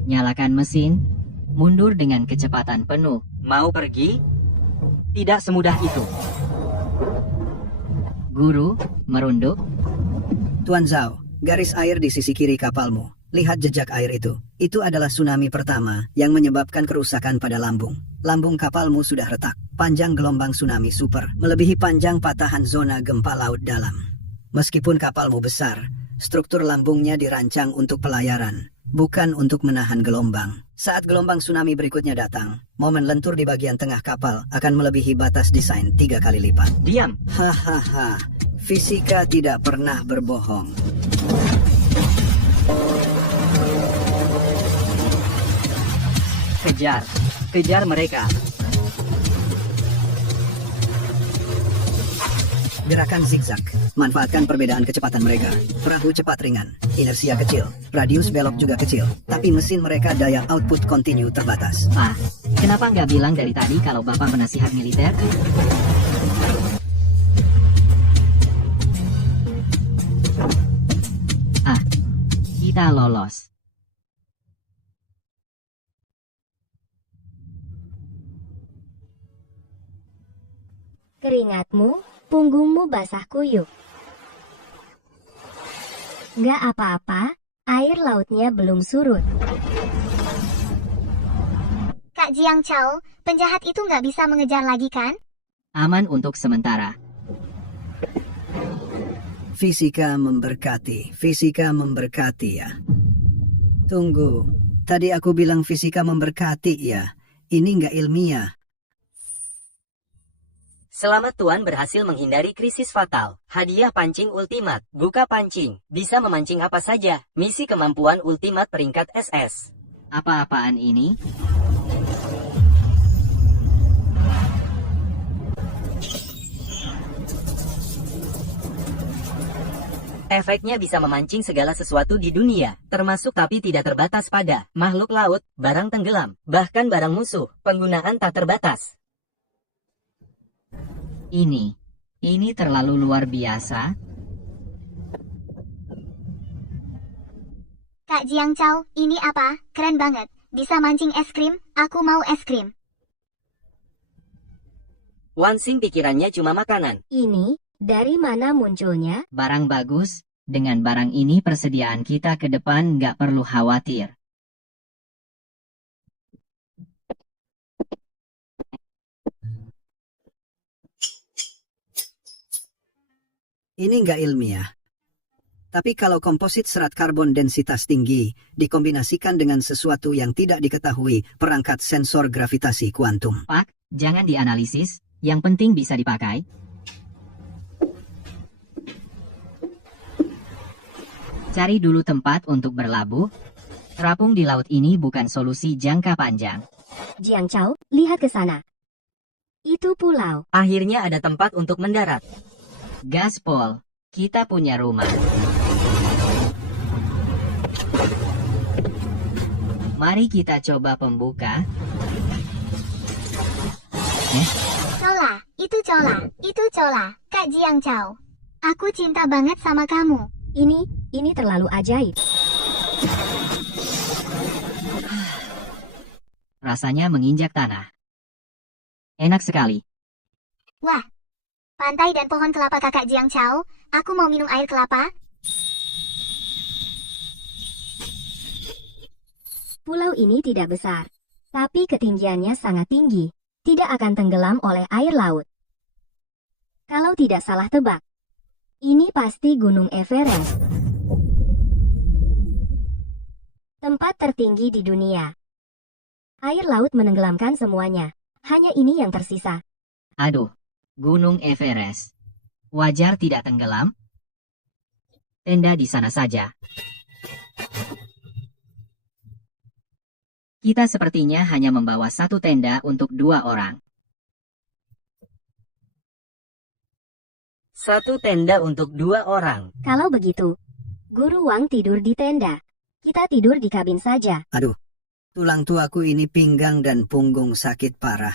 Nyalakan mesin, mundur dengan kecepatan penuh. Mau pergi? Tidak semudah itu. Guru, merunduk. Tuan Zhao, garis air di sisi kiri kapalmu. Lihat jejak air itu. Itu adalah tsunami pertama yang menyebabkan kerusakan pada lambung. Lambung kapalmu sudah retak. Panjang gelombang tsunami super melebihi panjang patahan zona gempa laut dalam. Meskipun kapalmu besar, struktur lambungnya dirancang untuk pelayaran, bukan untuk menahan gelombang. Saat gelombang tsunami berikutnya datang, momen lentur di bagian tengah kapal akan melebihi batas desain 3 kali lipat. Diam. Hahaha, fisika tidak pernah berbohong. Kejar mereka. Gerakan zigzag, manfaatkan perbedaan kecepatan mereka. Perahu cepat ringan, inersia kecil, radius belok juga kecil, tapi mesin mereka daya output kontinu terbatas. Pak, kenapa nggak bilang dari tadi kalau Bapak penasihat militer? Kita lolos. Keringatmu, punggungmu basah kuyup. Nggak apa-apa, air lautnya belum surut. Kak Jiang Chao, penjahat itu nggak bisa mengejar lagi kan? Aman untuk sementara. Fisika memberkati ya. Tunggu, tadi aku bilang fisika memberkati ya. Ini nggak ilmiah. Selamat Tuan berhasil menghindari krisis fatal. Hadiah pancing ultimat. Buka pancing. Bisa memancing apa saja. Misi kemampuan ultimat peringkat SS. Apa-apaan ini? Efeknya bisa memancing segala sesuatu di dunia, termasuk tapi tidak terbatas pada makhluk laut, barang tenggelam, bahkan barang musuh. Penggunaan tak terbatas. Ini terlalu luar biasa. Kak Jiang Chao, ini apa? Keren banget. Bisa mancing es krim? Aku mau es krim. Wansing pikirannya cuma makanan. Ini, dari mana munculnya? Barang bagus. Dengan barang ini persediaan kita ke depan nggak perlu khawatir. Ini nggak ilmiah. Tapi kalau komposit serat karbon densitas tinggi dikombinasikan dengan sesuatu yang tidak diketahui, perangkat sensor gravitasi kuantum. Pak, jangan dianalisis. Yang penting bisa dipakai. Cari dulu tempat untuk berlabuh. Terapung di laut ini bukan solusi jangka panjang. Jiang Chao, lihat ke sana. Itu pulau. Akhirnya ada tempat untuk mendarat. Gaspol, kita punya rumah. Mari kita coba pembuka. Cola, itu Cola, itu Cola. Kak Jiang Chao. Aku cinta banget sama kamu. Ini terlalu ajaib. Rasanya menginjak tanah. Enak sekali. Wah, pantai dan pohon kelapa kakak Jiang Chao. Aku mau minum air kelapa. Pulau ini tidak besar, tapi ketinggiannya sangat tinggi. Tidak akan tenggelam oleh air laut. Kalau tidak salah tebak, ini pasti Gunung Everest. Tempat tertinggi di dunia. Air laut menenggelamkan semuanya. Hanya ini yang tersisa. Aduh, Gunung Everest. Wajar tidak tenggelam? Tenda di sana saja. Kita sepertinya hanya membawa satu tenda untuk 2 orang. Satu tenda untuk 2 orang. Kalau begitu, Guru Wang tidur di tenda. Kita tidur di kabin saja. Aduh, tulang tuaku ini pinggang dan punggung sakit parah.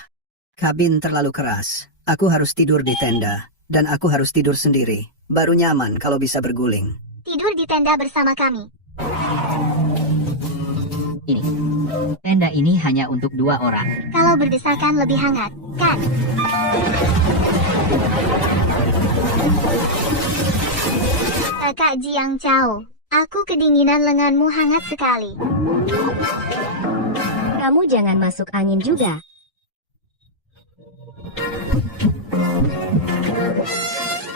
Kabin terlalu keras. Aku harus tidur di tenda. Dan aku harus tidur sendiri. Baru nyaman kalau bisa berguling. Tidur di tenda bersama kami. Tenda ini hanya untuk 2 orang. Kalau berdesakan lebih hangat, kan? Kakak Jiang Chao, aku kedinginan lenganmu hangat sekali. Kamu jangan masuk angin juga.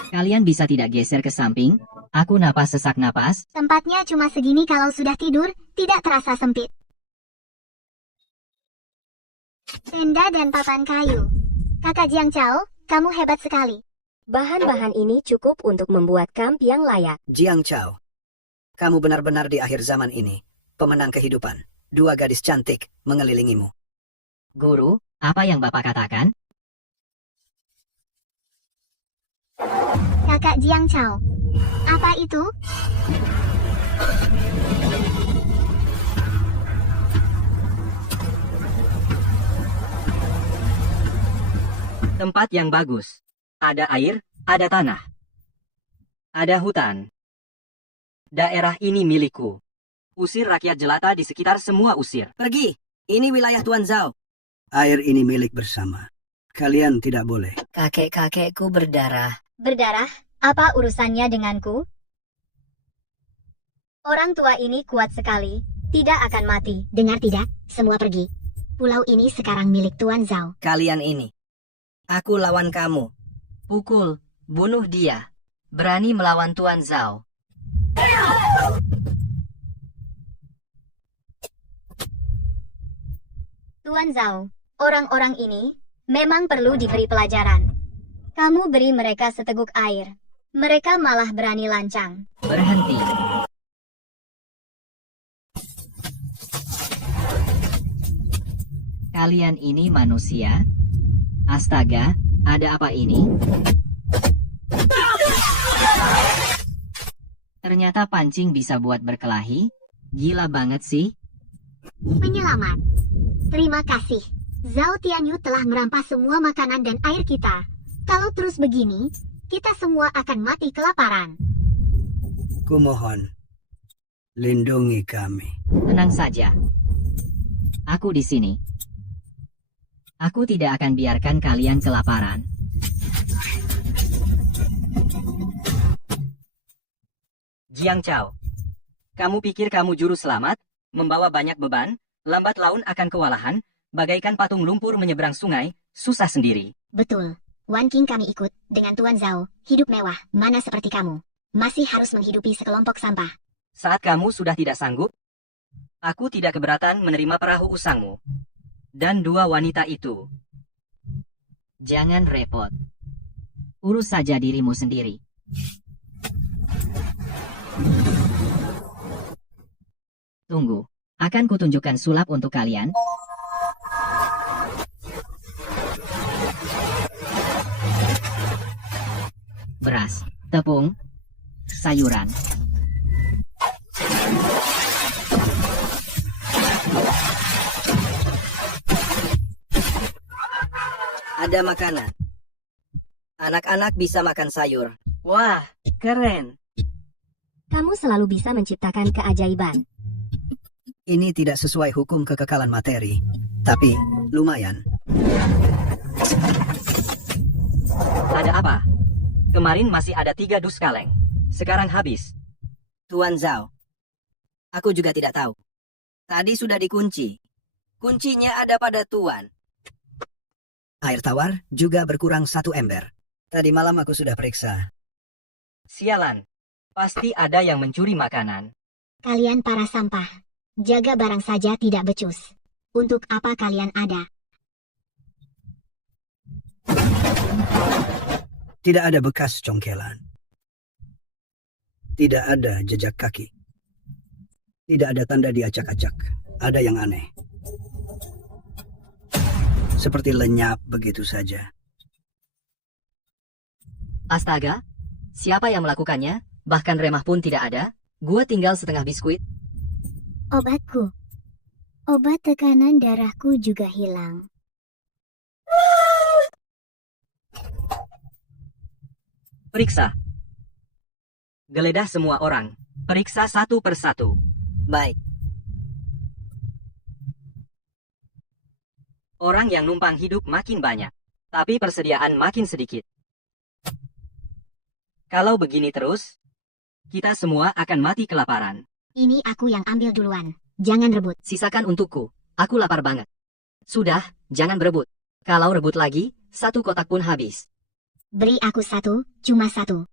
Kalian bisa tidak geser ke samping? Aku napas sesak napas. Tempatnya cuma segini kalau sudah tidur, tidak terasa sempit. Tenda dan papan kayu. Kakak Jiang Chao, kamu hebat sekali. Bahan-bahan ini cukup untuk membuat kamp yang layak. Jiang Chao, kamu benar-benar di akhir zaman ini. Pemenang kehidupan. 2 gadis cantik mengelilingimu. Guru, apa yang Bapak katakan? Kakak Jiang Chao, apa itu? Tempat yang bagus. Ada air, ada tanah. Ada hutan. Daerah ini milikku. Usir rakyat jelata di sekitar semua usir. Pergi. Ini wilayah Tuan Zhao. Air ini milik bersama. Kalian tidak boleh. Kakek-kakekku berdarah. Berdarah? Apa urusannya denganku? Orang tua ini kuat sekali. Tidak akan mati. Dengar tidak? Semua pergi. Pulau ini sekarang milik Tuan Zhao. Kalian ini. Aku lawan kamu. Pukul. Bunuh dia. Berani melawan Tuan Zhao. Tuan Zhao, orang-orang ini memang perlu diberi pelajaran. Kamu beri mereka seteguk air. Mereka malah berani lancang. Berhenti. Kalian ini manusia? Astaga, ada apa ini? Ternyata pancing bisa buat berkelahi? Gila banget sih. Penyelamat. Terima kasih. Zhao Tianyu telah merampas semua makanan dan air kita. Kalau terus begini, kita semua akan mati kelaparan. Kumohon, lindungi kami. Tenang saja. Aku di sini. Aku tidak akan biarkan kalian kelaparan. Jiang Chao. Kamu pikir kamu juru selamat? Membawa banyak beban? Lambat laun akan kewalahan? Bagaikan patung lumpur menyeberang sungai? Susah sendiri. Betul. Wan King kami ikut. Dengan Tuan Zhao, hidup mewah, mana seperti kamu. Masih harus menghidupi sekelompok sampah. Saat kamu sudah tidak sanggup, aku tidak keberatan menerima perahu usangmu. Dan 2 wanita itu. Jangan repot. Urus saja dirimu sendiri. Tunggu. Akan kutunjukkan sulap untuk kalian. Beras, tepung, sayuran. Ada makanan. Anak-anak bisa makan sayur. Wah, keren. Kamu selalu bisa menciptakan keajaiban. Ini tidak sesuai hukum kekekalan materi, tapi lumayan. Ada apa? Kemarin masih ada 3 dus kaleng. Sekarang habis. Tuan Zhao. Aku juga tidak tahu. Tadi sudah dikunci. Kuncinya ada pada Tuan. Air tawar juga berkurang 1 ember. Tadi malam aku sudah periksa. Sialan. Pasti ada yang mencuri makanan. Kalian para sampah. Jaga barang saja tidak becus. Untuk apa kalian ada? Tidak ada bekas congkelan. Tidak ada jejak kaki. Tidak ada tanda diacak-acak. Ada yang aneh. Seperti lenyap begitu saja. Astaga. Siapa yang melakukannya? Bahkan remah pun tidak ada. Gua tinggal setengah biskuit. Obatku. Obat tekanan darahku juga hilang. Periksa. Geledah semua orang. Periksa satu persatu. Baik. Orang yang numpang hidup makin banyak. Tapi persediaan makin sedikit. Kalau begini terus, kita semua akan mati kelaparan. Ini aku yang ambil duluan. Jangan rebut. Sisakan untukku. Aku lapar banget. Sudah, jangan berebut. Kalau rebut lagi, 1 kotak pun habis. Beri aku 1, cuma 1.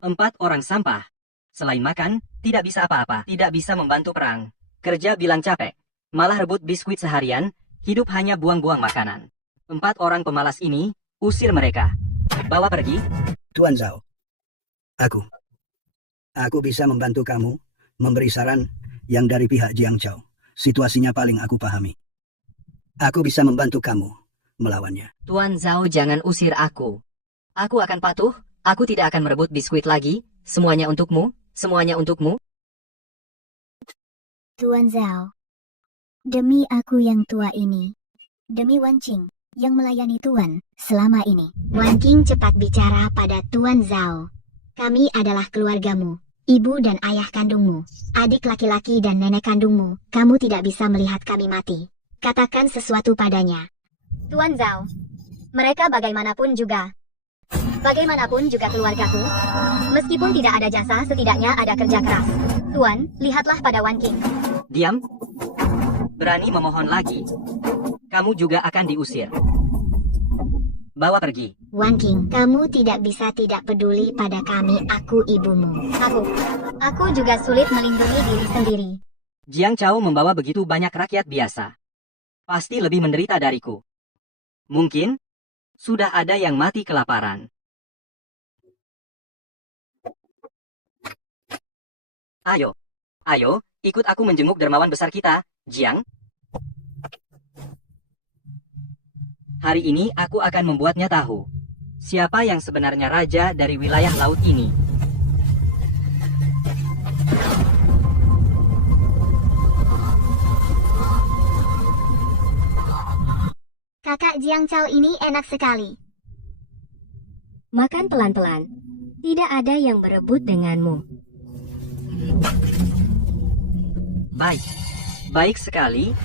4 orang sampah. Selain makan, tidak bisa apa-apa. Tidak bisa membantu perang. Kerja bilang capek. Malah rebut biskuit seharian, hidup hanya buang-buang makanan. 4 orang pemalas ini, usir mereka. Bawa pergi. Tuan Zhao. Aku bisa membantu kamu. Memberi saran yang dari pihak Jiang Chao. Situasinya paling aku pahami. Aku bisa membantu kamu melawannya. Tuan Zhao, jangan usir aku. Aku akan patuh. Aku tidak akan merebut biskuit lagi. Semuanya untukmu. Semuanya untukmu. Tuan Zhao. Demi aku yang tua ini. Demi Wan Qing yang melayani Tuan selama ini. Wan King cepat bicara pada Tuan Zhao. Kami adalah keluargamu. ibu dan ayah kandungmu, adik laki-laki dan nenek kandungmu, kamu tidak bisa melihat kami mati. Katakan sesuatu padanya. Tuan Zhao, mereka bagaimanapun juga keluargaku. Meskipun tidak ada jasa, setidaknya ada kerja keras. Tuan, lihatlah pada Wan King. Diam. Berani memohon lagi. Kamu juga akan diusir. Bawa pergi. Wan King, kamu tidak bisa tidak peduli pada kami, aku ibumu. Aku juga sulit melindungi diri sendiri. Jiang Chao membawa begitu banyak rakyat biasa. Pasti lebih menderita dariku. Mungkin sudah ada yang mati kelaparan. Ayo, ikut aku menjenguk dermawan besar kita, Jiang. Hari ini aku akan membuatnya tahu siapa yang sebenarnya raja dari wilayah laut ini. Kakak Jiang Chao ini enak sekali. Makan pelan-pelan. Tidak ada yang berebut denganmu. Baik sekali.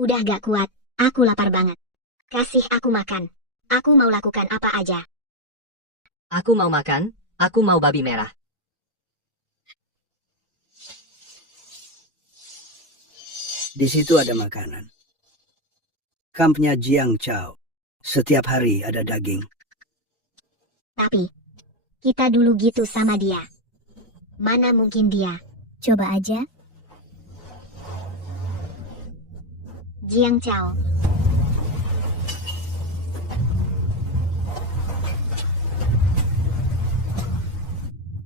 Udah gak kuat, aku lapar banget. Kasih aku makan. Aku mau lakukan apa aja. Aku mau makan, aku mau babi merah. Di situ ada makanan. Kampnya Jiang Chao. Setiap hari ada daging. Tapi, kita dulu gitu sama dia. Mana mungkin dia? Coba aja. Jiang Chao.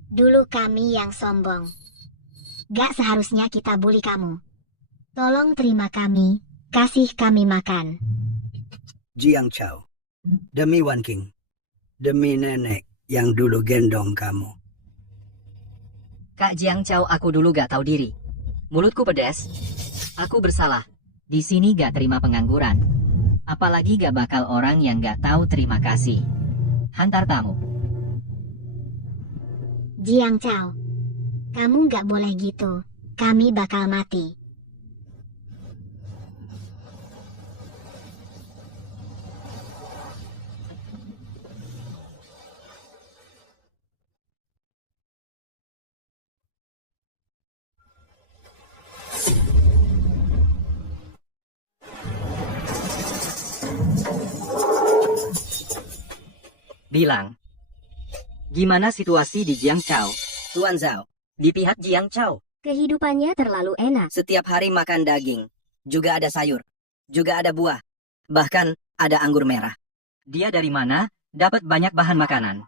Dulu kami yang sombong. Gak seharusnya kita bully kamu. Tolong terima kami, kasih kami makan. Jiang Chao. Demi Wan King. Demi nenek yang dulu gendong kamu. Kak Jiang Chao, aku dulu gak tahu diri. Mulutku pedas. Aku bersalah. Di sini gak terima pengangguran. Apalagi gak bakal orang yang gak tahu terima kasih. Hantar tamu. Jiang Chao, kamu gak boleh gitu. Kami bakal mati. Bilang. Gimana situasi di Jiang Chao? Tuan Zhao, di pihak Jiang Chao, Kehidupannya terlalu enak. setiap hari makan daging. Juga ada sayur. Juga ada buah. Bahkan ada anggur merah. Dia dari mana dapat banyak bahan makanan?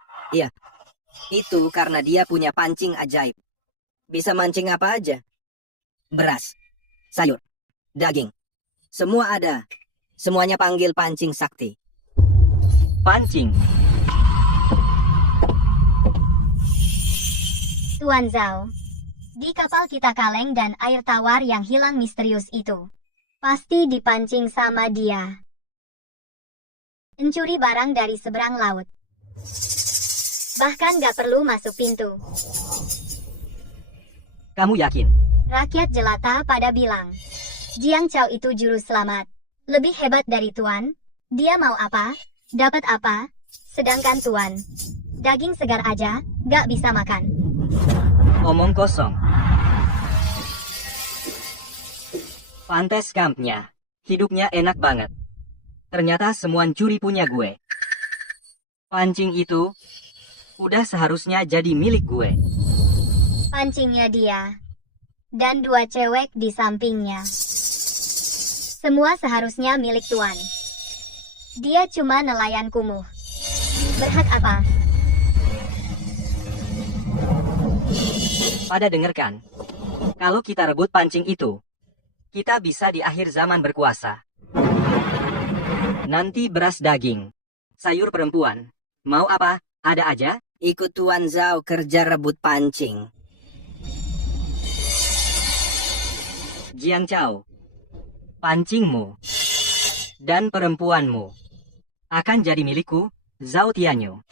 Itu karena dia punya pancing ajaib. Bisa mancing apa aja. Beras, sayur, daging. Semua ada. Semuanya panggil pancing sakti. Pancing. Tuan Zhao, di kapal kita kaleng dan air tawar yang hilang misterius itu. Pasti dipancing sama dia. Mencuri barang dari seberang laut. Bahkan gak perlu masuk pintu. Kamu yakin? Rakyat jelata pada bilang, Jiang Chao itu juru selamat. Lebih hebat dari Tuan. Dia mau apa, dapat apa. Sedangkan Tuan, daging segar aja, gak bisa makan. Omong kosong. Pantes kampnya. Hidupnya enak banget. Ternyata semua curi punya gue. Pancing itu udah seharusnya jadi milik gue. Pancingnya dia. Dan 2 cewek di sampingnya. Semua seharusnya milik Tuan. Dia cuma nelayan kumuh. Berhak apa? Pada dengarkan. Kalau kita rebut pancing itu, kita bisa di akhir zaman berkuasa. Nanti beras daging, sayur perempuan. Mau apa? Ada aja. Ikut Tuan Zhao kerja rebut pancing. Jiang Chao, pancingmu dan perempuanmu akan jadi milikku, Zhao Tianyu.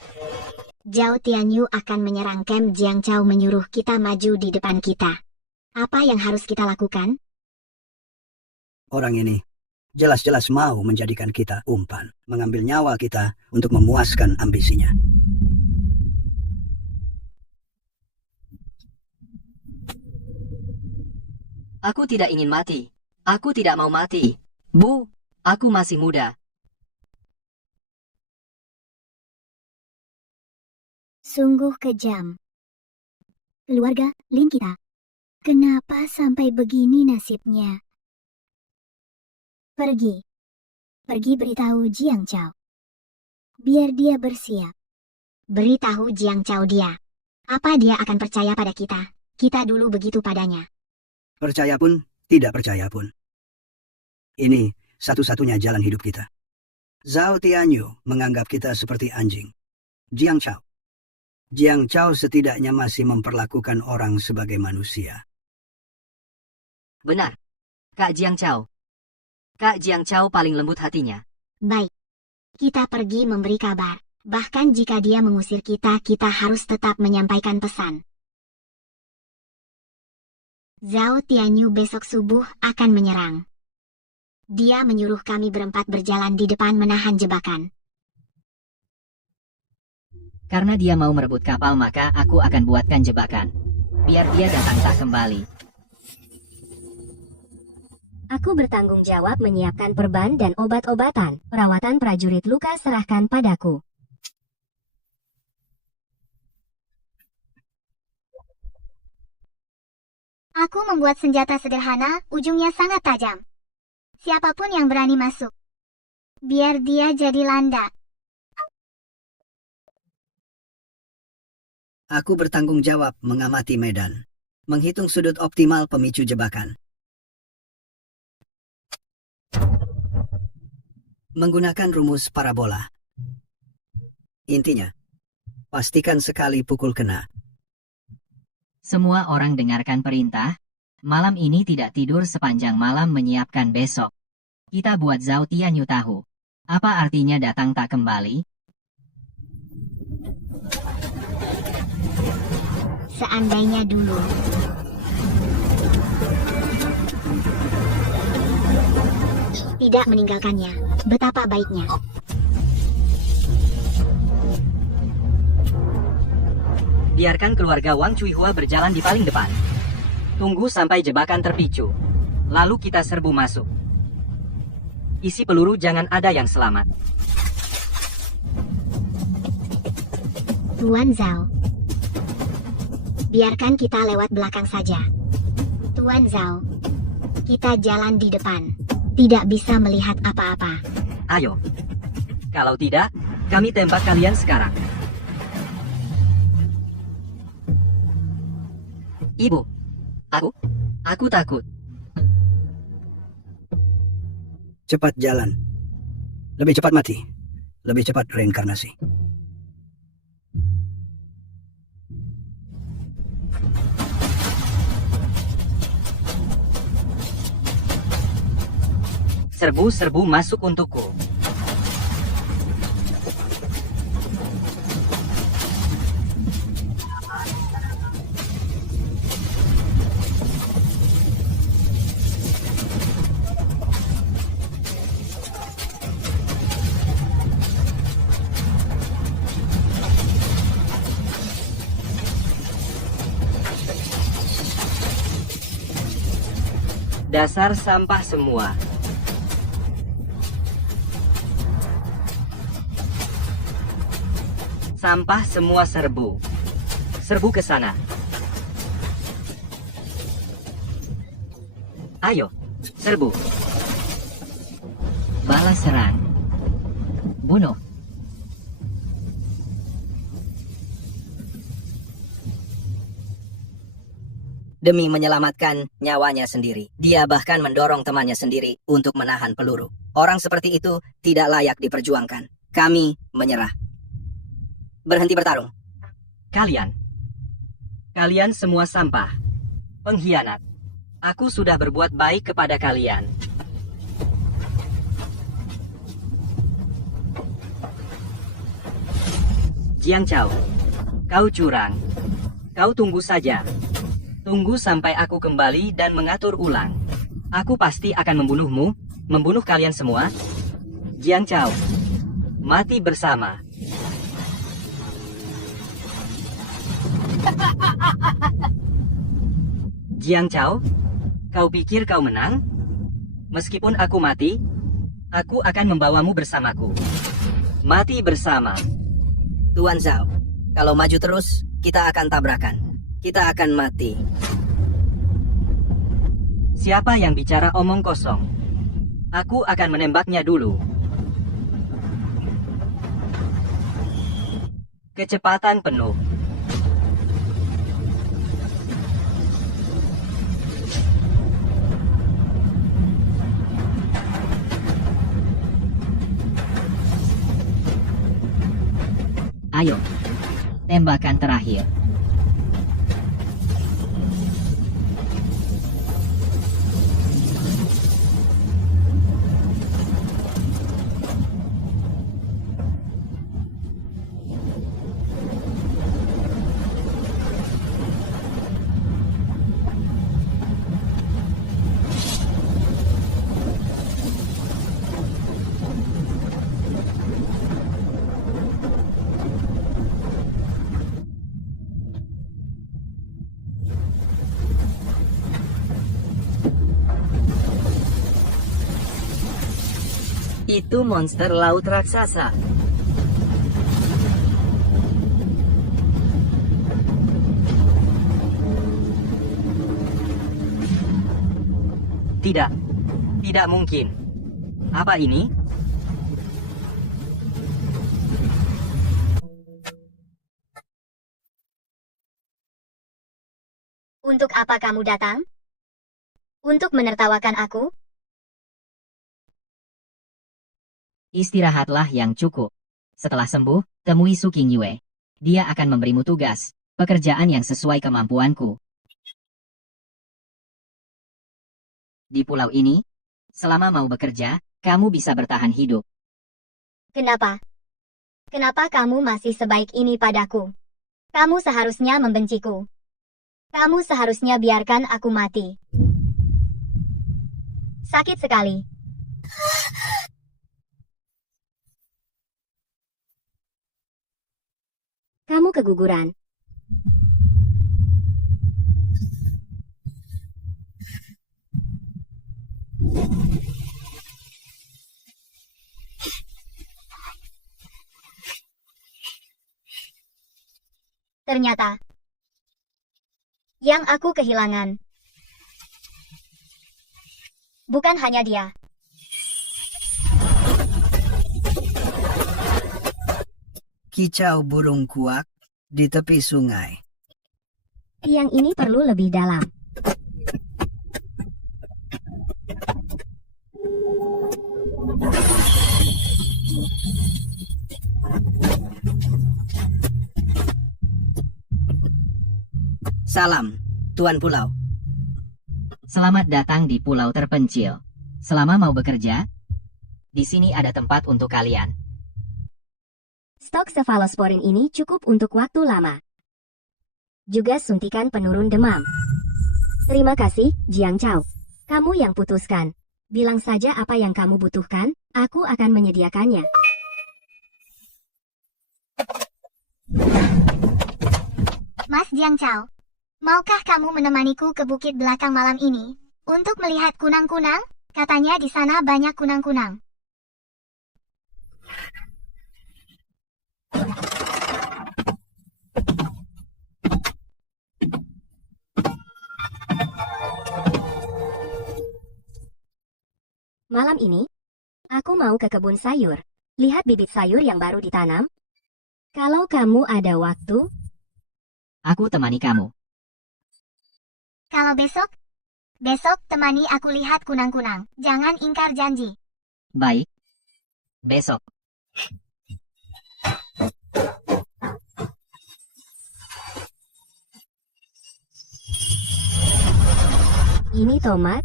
Zhao Tianyu akan menyerang camp Jiang Chao menyuruh kita maju di depan kita. Apa yang harus kita lakukan? Orang ini jelas-jelas mau menjadikan kita umpan, mengambil nyawa kita untuk memuaskan ambisinya. Aku tidak ingin mati. Aku tidak mau mati. Bu, aku masih muda. Sungguh kejam. Keluarga, Lin kita. Kenapa sampai begini nasibnya? Pergi. Pergi beritahu Jiang Chao. Biar dia bersiap. Beritahu Jiang Chao dia. Apa dia akan percaya pada kita? Kita dulu begitu padanya. Percaya pun, tidak percaya pun. Ini satu-satunya jalan hidup kita. Zhao Tianyu menganggap kita seperti anjing. Jiang Chao setidaknya masih memperlakukan orang sebagai manusia. Benar. Kak Jiang Chao. Kak Jiang Chao paling lembut hatinya. Baik. Kita pergi memberi kabar. Bahkan jika dia mengusir kita, kita harus tetap menyampaikan pesan. Zhao Tianyu besok subuh akan menyerang. Dia menyuruh kami berempat berjalan di depan menahan jebakan. Karena dia mau merebut kapal maka aku akan buatkan jebakan. Biar dia datang tak kembali. Aku bertanggung jawab menyiapkan perban dan obat-obatan. Perawatan prajurit luka serahkan padaku. Aku membuat senjata sederhana, ujungnya sangat tajam. Siapapun yang berani masuk, biar dia jadi landak. Aku bertanggung jawab mengamati medan, menghitung sudut optimal pemicu jebakan. Menggunakan rumus parabola. Intinya, pastikan sekali pukul kena. Semua orang dengarkan perintah. Malam ini tidak tidur sepanjang malam menyiapkan besok. Kita buat Zhao Tianyu tahu. Apa artinya datang tak kembali? Seandainya dulu. Tidak meninggalkannya. Betapa baiknya. Biarkan keluarga Wang Cuihua berjalan di paling depan. Tunggu sampai jebakan terpicu. Lalu kita serbu masuk. Isi peluru jangan ada yang selamat. Tuan Zhao. Biarkan kita lewat belakang saja. Tuan Zhao. Kita jalan di depan. Tidak bisa melihat apa-apa. Ayo. Kalau tidak, kami tembak kalian sekarang. Ibu. Aku takut. Cepat jalan. Lebih cepat mati. Lebih cepat reinkarnasi. Serbu-serbu masuk untukku. Dasar sampah semua. Sampah semua serbu. Serbu ke sana. Ayo, serbu. Balas serang. Bunuh. Demi menyelamatkan nyawanya sendiri. Dia bahkan mendorong temannya sendiri untuk menahan peluru. Orang seperti itu tidak layak diperjuangkan. Kami menyerah. Berhenti bertarung. Kalian semua sampah. Pengkhianat. Aku sudah berbuat baik kepada kalian. Jiang Chao, kau curang. Kau tunggu saja. Tunggu sampai aku kembali dan mengatur ulang. Aku pasti akan membunuhmu, membunuh kalian semua. Jiang Chao, mati bersama. Jiang Chao, kau pikir kau menang? Meskipun aku mati, aku akan membawamu bersamaku. Mati bersama. Tuan Zhao, kalau maju terus, kita akan tabrakan. Kita akan mati. Siapa yang bicara omong kosong? Aku akan menembaknya dulu. Kecepatan penuh. Ayo, tembakan terakhir. Itu monster laut raksasa. Tidak. Tidak mungkin. Apa ini? Untuk apa kamu datang? Untuk menertawakan aku? Istirahatlah yang cukup. Setelah sembuh, temui Su Qingyue. Dia akan memberimu tugas, pekerjaan yang sesuai kemampuanku. Di pulau ini, selama mau bekerja, kamu bisa bertahan hidup. Kenapa? Kenapa kamu masih sebaik ini padaku? Kamu seharusnya membenciku. Kamu seharusnya biarkan aku mati. Sakit sekali. Kamu keguguran. Ternyata, yang aku kehilangan bukan hanya dia. Kicau burung kuak di tepi sungai. Yang ini perlu lebih dalam. Salam, Tuan Pulau. Selamat datang di pulau terpencil. Selama mau bekerja, di sini ada tempat untuk kalian. Stok cefalosporin ini cukup untuk waktu lama. Juga suntikan penurun demam. Terima kasih, Jiang Chao. Kamu yang putuskan. Bilang saja apa yang kamu butuhkan, aku akan menyediakannya. Mas Jiang Chao, maukah kamu menemaniku ke bukit belakang malam ini untuk melihat kunang-kunang? Katanya di sana banyak kunang-kunang. Malam ini, aku mau ke kebun sayur. Lihat bibit sayur yang baru ditanam. Kalau kamu ada waktu, Aku temani kamu. Kalau besok temani aku lihat kunang-kunang. Jangan ingkar janji. Baik. Besok. ini tomat,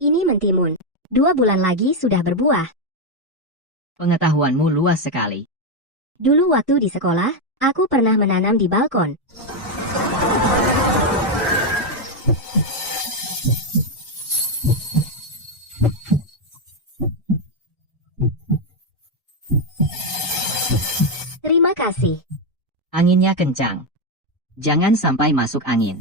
ini mentimun. 2 bulan lagi sudah berbuah. Pengetahuanmu luas sekali. Dulu waktu di sekolah, Aku pernah menanam di balkon. Terima kasih. Anginnya kencang. Jangan sampai masuk angin.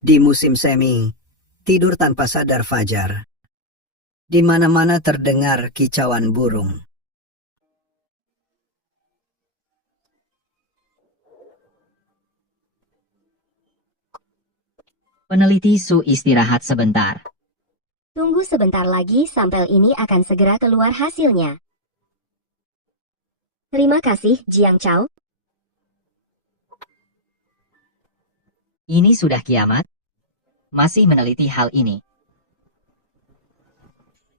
Di musim semi, tidur tanpa sadar fajar. Di mana-mana terdengar kicauan burung. Peneliti Su istirahat sebentar. Tunggu sebentar lagi, sampel ini akan segera keluar hasilnya. Terima kasih, Jiang Chao. Ini sudah kiamat? Masih meneliti hal ini.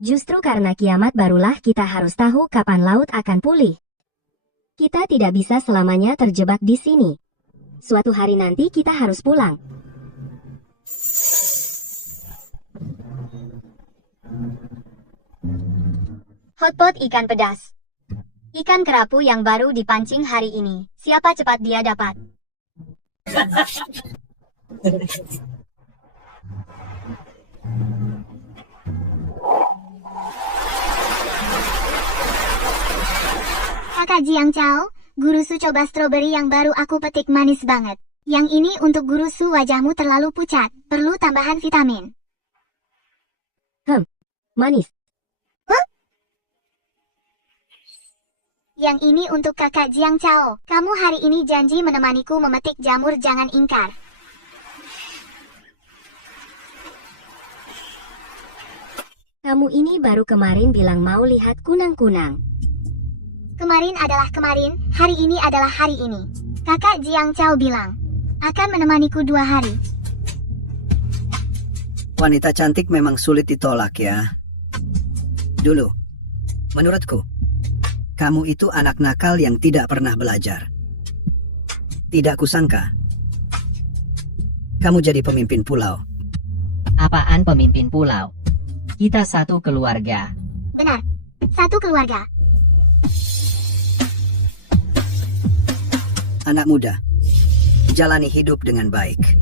Justru karena kiamat barulah kita harus tahu kapan laut akan pulih. Kita tidak bisa selamanya terjebak di sini. Suatu hari nanti kita harus pulang. Hotpot ikan pedas. Ikan kerapu yang baru dipancing hari ini. Siapa cepat dia dapat. Kakak Jiang Chao, Guru Su coba stroberi yang baru aku petik manis banget. Yang ini untuk Guru Su, wajahmu terlalu pucat, perlu tambahan vitamin. Manis. Yang ini untuk kakak Jiang Chao, kamu hari ini janji menemaniku memetik jamur, jangan ingkar. Kamu ini baru kemarin bilang mau lihat kunang-kunang. Kemarin adalah kemarin, hari ini adalah hari ini. Kakak Jiang Chao bilang, akan menemaniku 2 hari. Wanita cantik memang sulit ditolak ya. Dulu, menurutku, kamu itu anak nakal yang tidak pernah belajar. Tidak kusangka, kamu jadi pemimpin pulau. Apaan pemimpin pulau? Kita satu keluarga. Benar, satu keluarga. Anak muda, jalani hidup dengan baik.